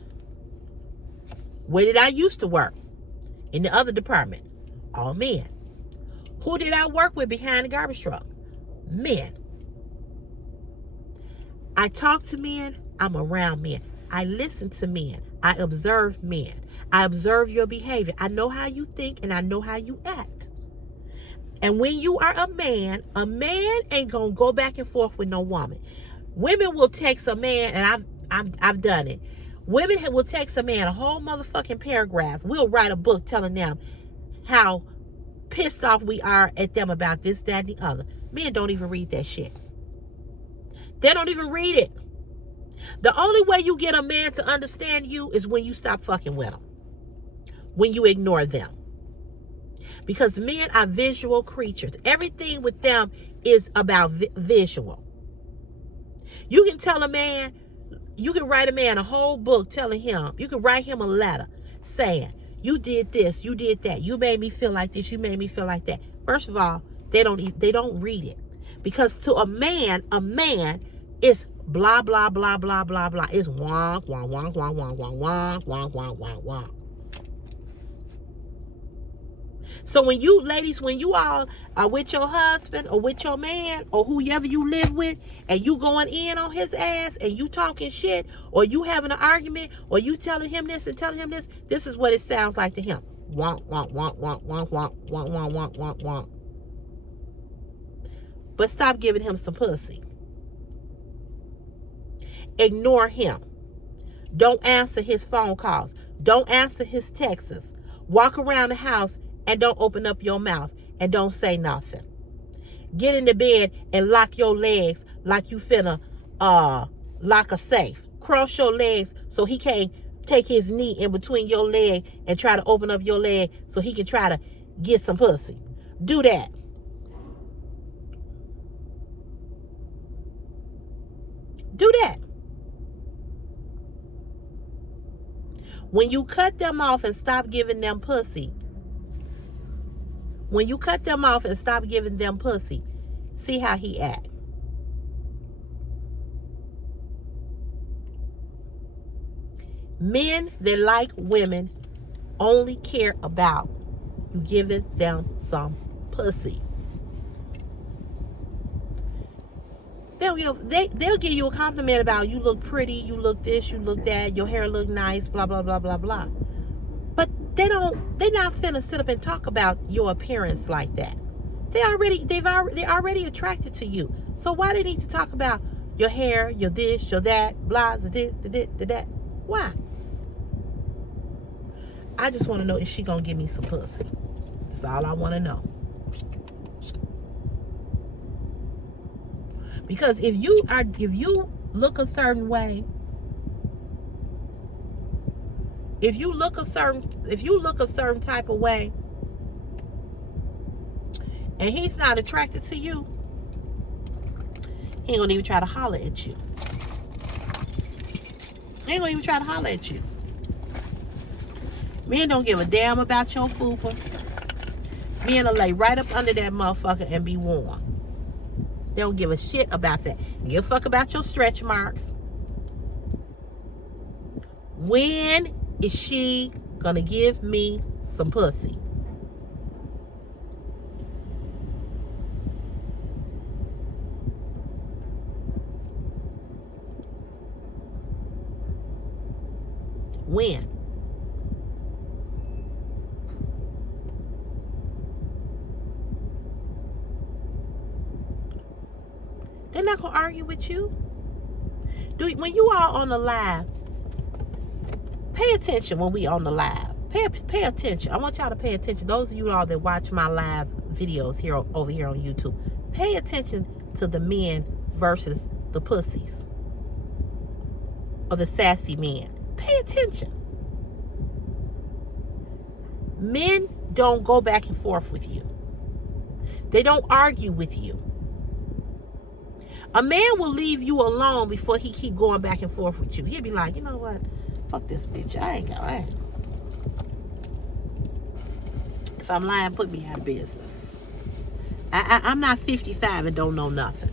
Where did I used to work? In the other department. All men. Who did I work with behind the garbage truck? Men. I talk to men. I'm around men. I listen to men. I observe men. I observe your behavior. I know how you think and I know how you act. And when you are a man ain't gonna go back and forth with no woman. Women will text a man, and I've done it. Women will text a man a whole motherfucking paragraph. We'll write a book telling them how pissed off we are at them about this, that, and the other. Men don't even read that shit. They don't even read it. The only way you get a man to understand you is when you stop fucking with them. When you ignore them. Because men are visual creatures. Everything with them is about visual. You can tell a man, you can write a man a whole book telling him, you can write him a letter saying, you did this, you did that, you made me feel like this, you made me feel like that. First of all, they don't read it. Because to a man is blah, blah, blah, blah, blah, blah. It's wonk, wonk, wonk, wonk, wonk, wonk, wonk, wonk, wonk, wonk, wonk. So when you, ladies, when you all are with your husband or with your man or whoever you live with, and you going in on his ass and you talking shit, or you having an argument, or you telling him this and telling him this, this is what it sounds like to him. Wonk, wonk, wonk, wonk, wonk, wonk, wonk, wonk, wonk, wonk, wonk. But stop giving him some pussy. Ignore him. Don't answer his phone calls. Don't answer his texts. Walk around the house and don't open up your mouth and don't say nothing. Get in the bed and lock your legs like you finna lock a safe. Cross your legs so he can't take his knee in between your leg and try to open up your leg so he can try to get some pussy. Do that. Do that. When you cut them off and stop giving them pussy, see how he act. Men that like women only care about you giving them some pussy. They'll give you a compliment about you look pretty, you look this, you look that, your hair look nice, blah blah blah blah blah. But they're not finna sit up and talk about your appearance like that. They're already attracted to you. So why they need to talk about your hair, your this, your that, blah, the that? Why? I just want to know, is she gonna give me some pussy? That's all I want to know. Because if you look a certain way, if you look a certain type of way, and he's not attracted to you, he ain't gonna even try to holler at you. He ain't gonna even try to holler at you. Men don't give a damn about your fupa. Men will lay right up under that motherfucker and be warm. They don't give a shit about that. Give a fuck about your stretch marks. When is she gonna give me some pussy? When? They're not gonna argue with you. When you are on the live, pay attention when we on the live. Pay attention. I want y'all to pay attention. Those of you all that watch my live videos over here on YouTube, pay attention to the men versus the pussies. Or the sassy men. Pay attention. Men don't go back and forth with you. They don't argue with you. A man will leave you alone before he keep going back and forth with you. He'll be like, you know what? Fuck this bitch. I ain't going. If I'm lying, put me out of business. I'm not 55 and don't know nothing.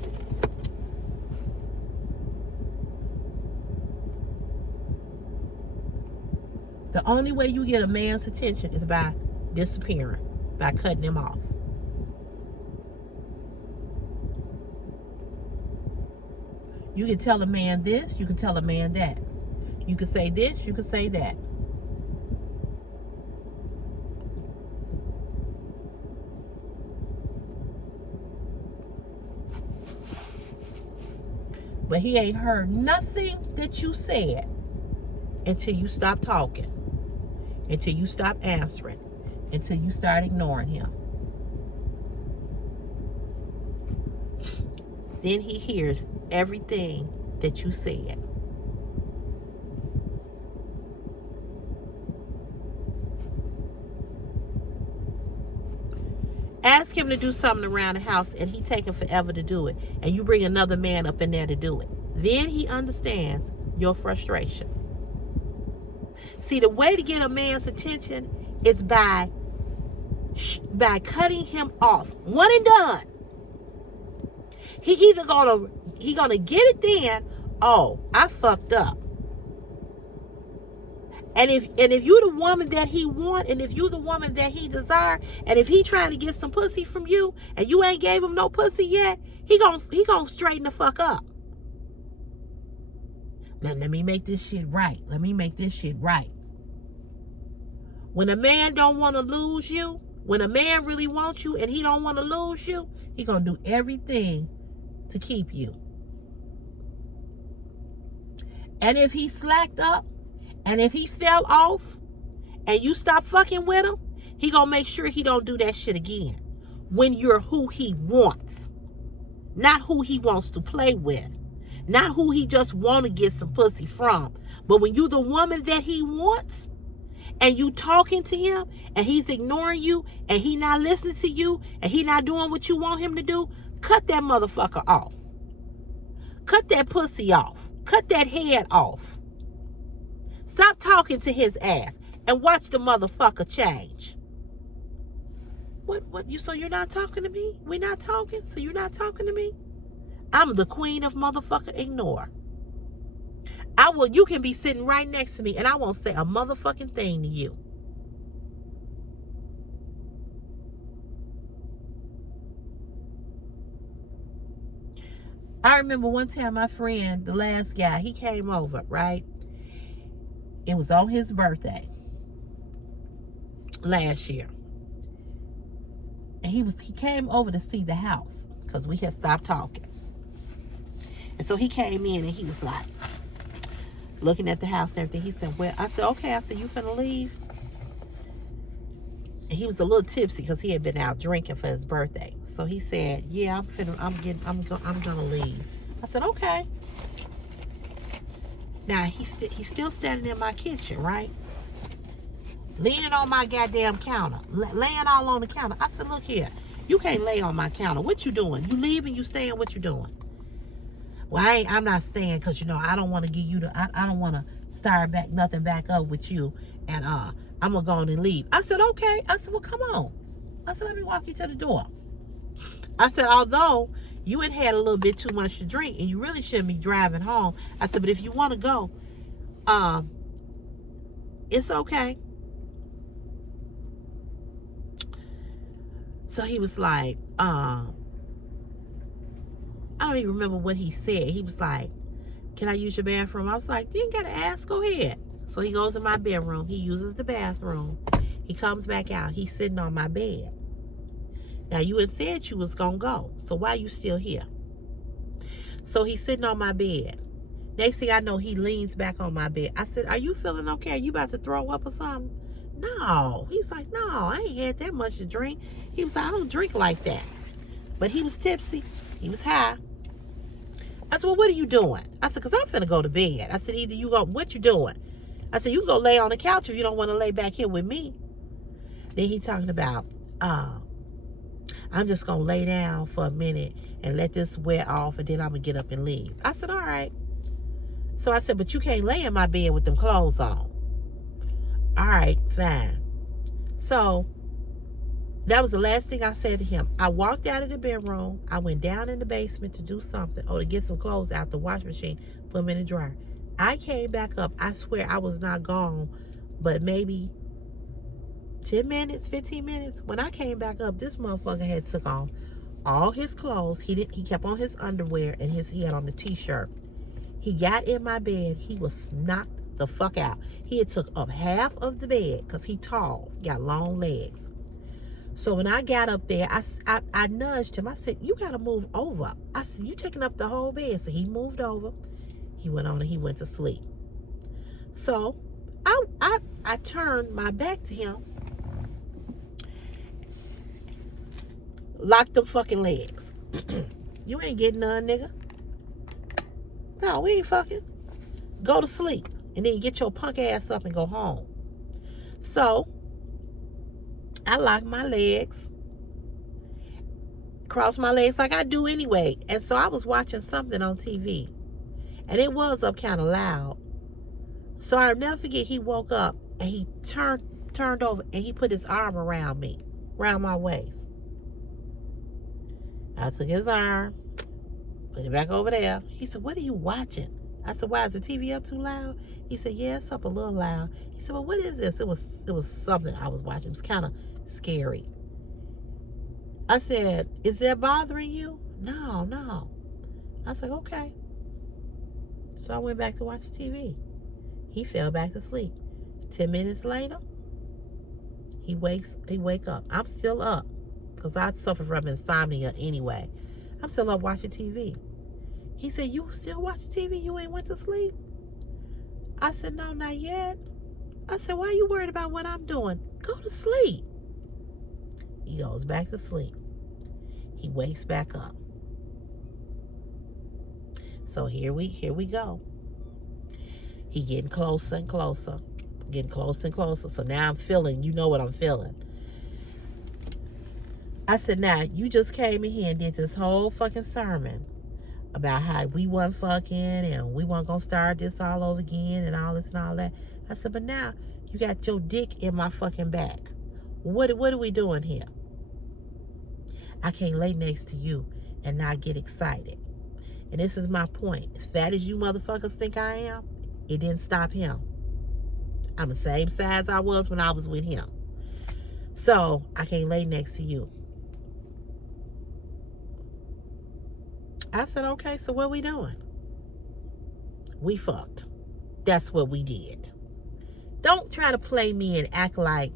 The only way you get a man's attention is by disappearing, by cutting him off. You can tell a man this, you can tell a man that. You can say this, you can say that. But he ain't heard nothing that you said until you stop talking, until you stop answering, until you start ignoring him. Then he hears everything that you said. Ask him to do something around the house and he taking forever to do it, and you bring another man up in there to do it. Then he understands your frustration. See, the way to get a man's attention is by cutting him off. One and done. He gonna get it then. Oh, I fucked up. And if you're the woman that he want, and if you're the woman that he desire, and if he trying to get some pussy from you, and you ain't gave him no pussy yet, he gonna straighten the fuck up. Let me make this shit right. Let me make this shit right. When a man don't want to lose you, when a man really wants you and he don't want to lose you, he gonna do everything to keep you. And if he slacked up, and if he fell off, and you stop fucking with him, he gonna make sure he don't do that shit again. When you're who he wants, not who he wants to play with, not who he just want to get some pussy from, but when you the woman that he wants, and you talking to him, and he's ignoring you, and he not listening to you, and he not doing what you want him to do, cut that motherfucker off. Cut that pussy off. Cut that head off. Stop talking to his ass and watch the motherfucker change. So you're not talking to me? We're not talking? So you're not talking to me? I'm the queen of motherfucker ignore. You can be sitting right next to me and I won't say a motherfucking thing to you. I remember one time my friend, the last guy, he came over, right? It was on his birthday last year. And he came over to see the house because we had stopped talking. And so he came in and he was like looking at the house and everything. He said, well, I said, okay. I said, you finna leave? And he was a little tipsy because he had been out drinking for his birthday. So he said, yeah, I'm gonna leave. I said, okay. Now he's still standing in my kitchen, right? Leaning on my goddamn counter, laying all on the counter. I said, look here, you can't lay on my counter. What you doing? You leaving? You staying? What you doing? Well, I'm not staying because, I don't want to give you I don't want to start nothing back up with you. And I'm going to go on and leave. I said, okay. I said, well, come on. I said, let me walk you to the door. I said, although you had a little bit too much to drink and you really shouldn't be driving home. I said, but if you want to go, it's okay. So he was like, I don't even remember what he said. He was like, can I use your bathroom? I was like, you ain't got to ask. Go ahead. So he goes in my bedroom. He uses the bathroom. He comes back out. He's sitting on my bed. Now, you had said you was going to go. So why you still here? So he's sitting on my bed. Next thing I know, he leans back on my bed. I said, are you feeling okay? Are you about to throw up or something? No. He's like, no, I ain't had that much to drink. He was like, I don't drink like that. But he was tipsy. He was high. I said, well, what are you doing? I said, because I'm finna go to bed. I said, either you go, what you doing? I said, you go lay on the couch if you don't want to lay back here with me. Then he talking about, I'm just going to lay down for a minute and let this wear off and then I'm going to get up and leave. I said, all right. So I said, but you can't lay in my bed with them clothes on. All right, fine. So that was the last thing I said to him. I walked out of the bedroom. I went down in the basement to do something or to get some clothes out the wash machine, put them in the dryer. I came back up. I swear I was not gone, but maybe 10 minutes, 15 minutes. When I came back up, this motherfucker had took off all his clothes. He kept on his underwear and he had on the t-shirt. He got in my bed. He was knocked the fuck out. He had took up half of the bed because he tall, got long legs. So when I got up there, I nudged him. I said, you got to move over. I said, you taking up the whole bed. So he moved over. He went on and he went to sleep. So I turned my back to him. Locked them fucking legs. You ain't getting none, nigga. No, we ain't fucking. Go to sleep. And then get your punk ass up and go home. So I locked my legs. Crossed my legs like I do anyway. And so I was watching something on TV. And it was up kind of loud. So I'll never forget, he woke up and he turned over and he put his arm around me, around my waist. I took his arm, put it back over there. He said, what are you watching? I said, why, is the TV up too loud? He said, yeah, it's up a little loud. He said, well, what is this? It was something I was watching. It was kind of scary. I said, is that bothering you? No. I said, okay. So I went back to watch the TV. He fell back to sleep. 10 minutes later, he wake up. I'm still up because I suffer from insomnia anyway. I'm still up watching TV. He said, you still watching TV? You ain't went to sleep? I said, no, not yet. I said, why are you worried about what I'm doing? Go to sleep. He goes back to sleep. He wakes back up. So here we go. He getting closer and closer. Getting closer and closer. So now I'm feeling, you know what I'm feeling. I said, now, you just came in here and did this whole fucking sermon about how we wasn't fucking and we weren't going to start this all over again and all this and all that. I said, but now you got your dick in my fucking back. What are we doing here? I can't lay next to you and not get excited. And this is my point. As fat as you motherfuckers think I am, It didn't stop him. I'm the same size I was when I was with him. So I can't lay next to you. I said, okay, so what we doing? We fucked. That's what we did. Don't try to play me and act like,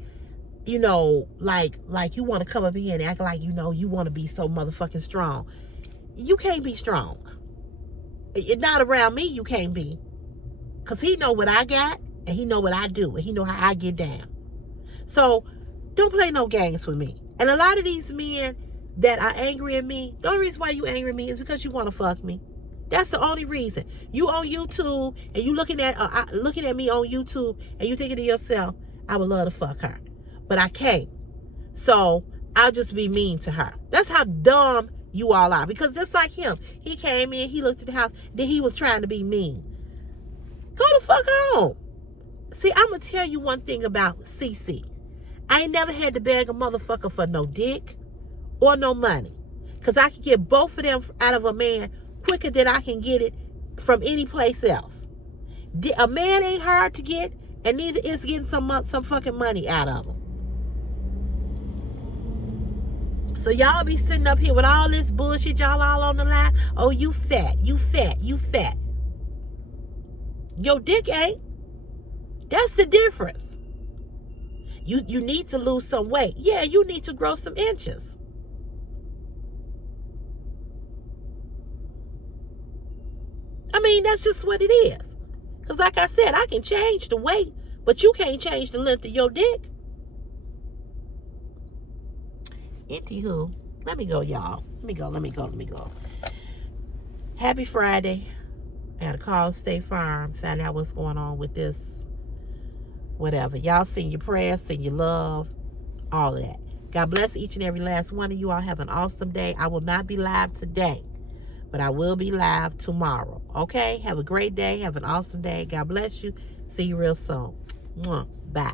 you know, like you want to come up here and act like, you know, you want to be so motherfucking strong. You can't be strong. Not around me, you can't be. Because he know what I got, and he know what I do, and he know how I get down. So don't play no games with me. And a lot of these men that are angry at me, the only reason why you angry at me is because you want to fuck me. That's the only reason. You on YouTube and you looking at me on YouTube and you thinking to yourself, I would love to fuck her, but I can't. So I'll just be mean to her. That's how dumb you all are. Because just like him, he came in, he looked at the house, then he was trying to be mean. Go the fuck home. See, I'm gonna tell you one thing about CC. I ain't never had to beg a motherfucker for no dick or no money. Because I can get both of them out of a man quicker than I can get it from any place else. A man ain't hard to get, and neither is getting some fucking money out of him. So y'all be sitting up here with all this bullshit, y'all all on the line. Oh, you fat, you fat, you fat. Your dick ain't. That's the difference. You need to lose some weight. Yeah, you need to grow some inches. I mean, that's just what it is. Because like I said, I can change the weight, but you can't change the length of your dick. Anywho, let me go, y'all. Let me go. Happy Friday. I had a call State Farm, find out what's going on with this, whatever. Y'all send your prayers, send your love, all of that. God bless each and every last one of you. All have an awesome day. I will not be live today, but I will be live tomorrow. Okay? Have a great day. Have an awesome day. God bless you. See you real soon. Bye.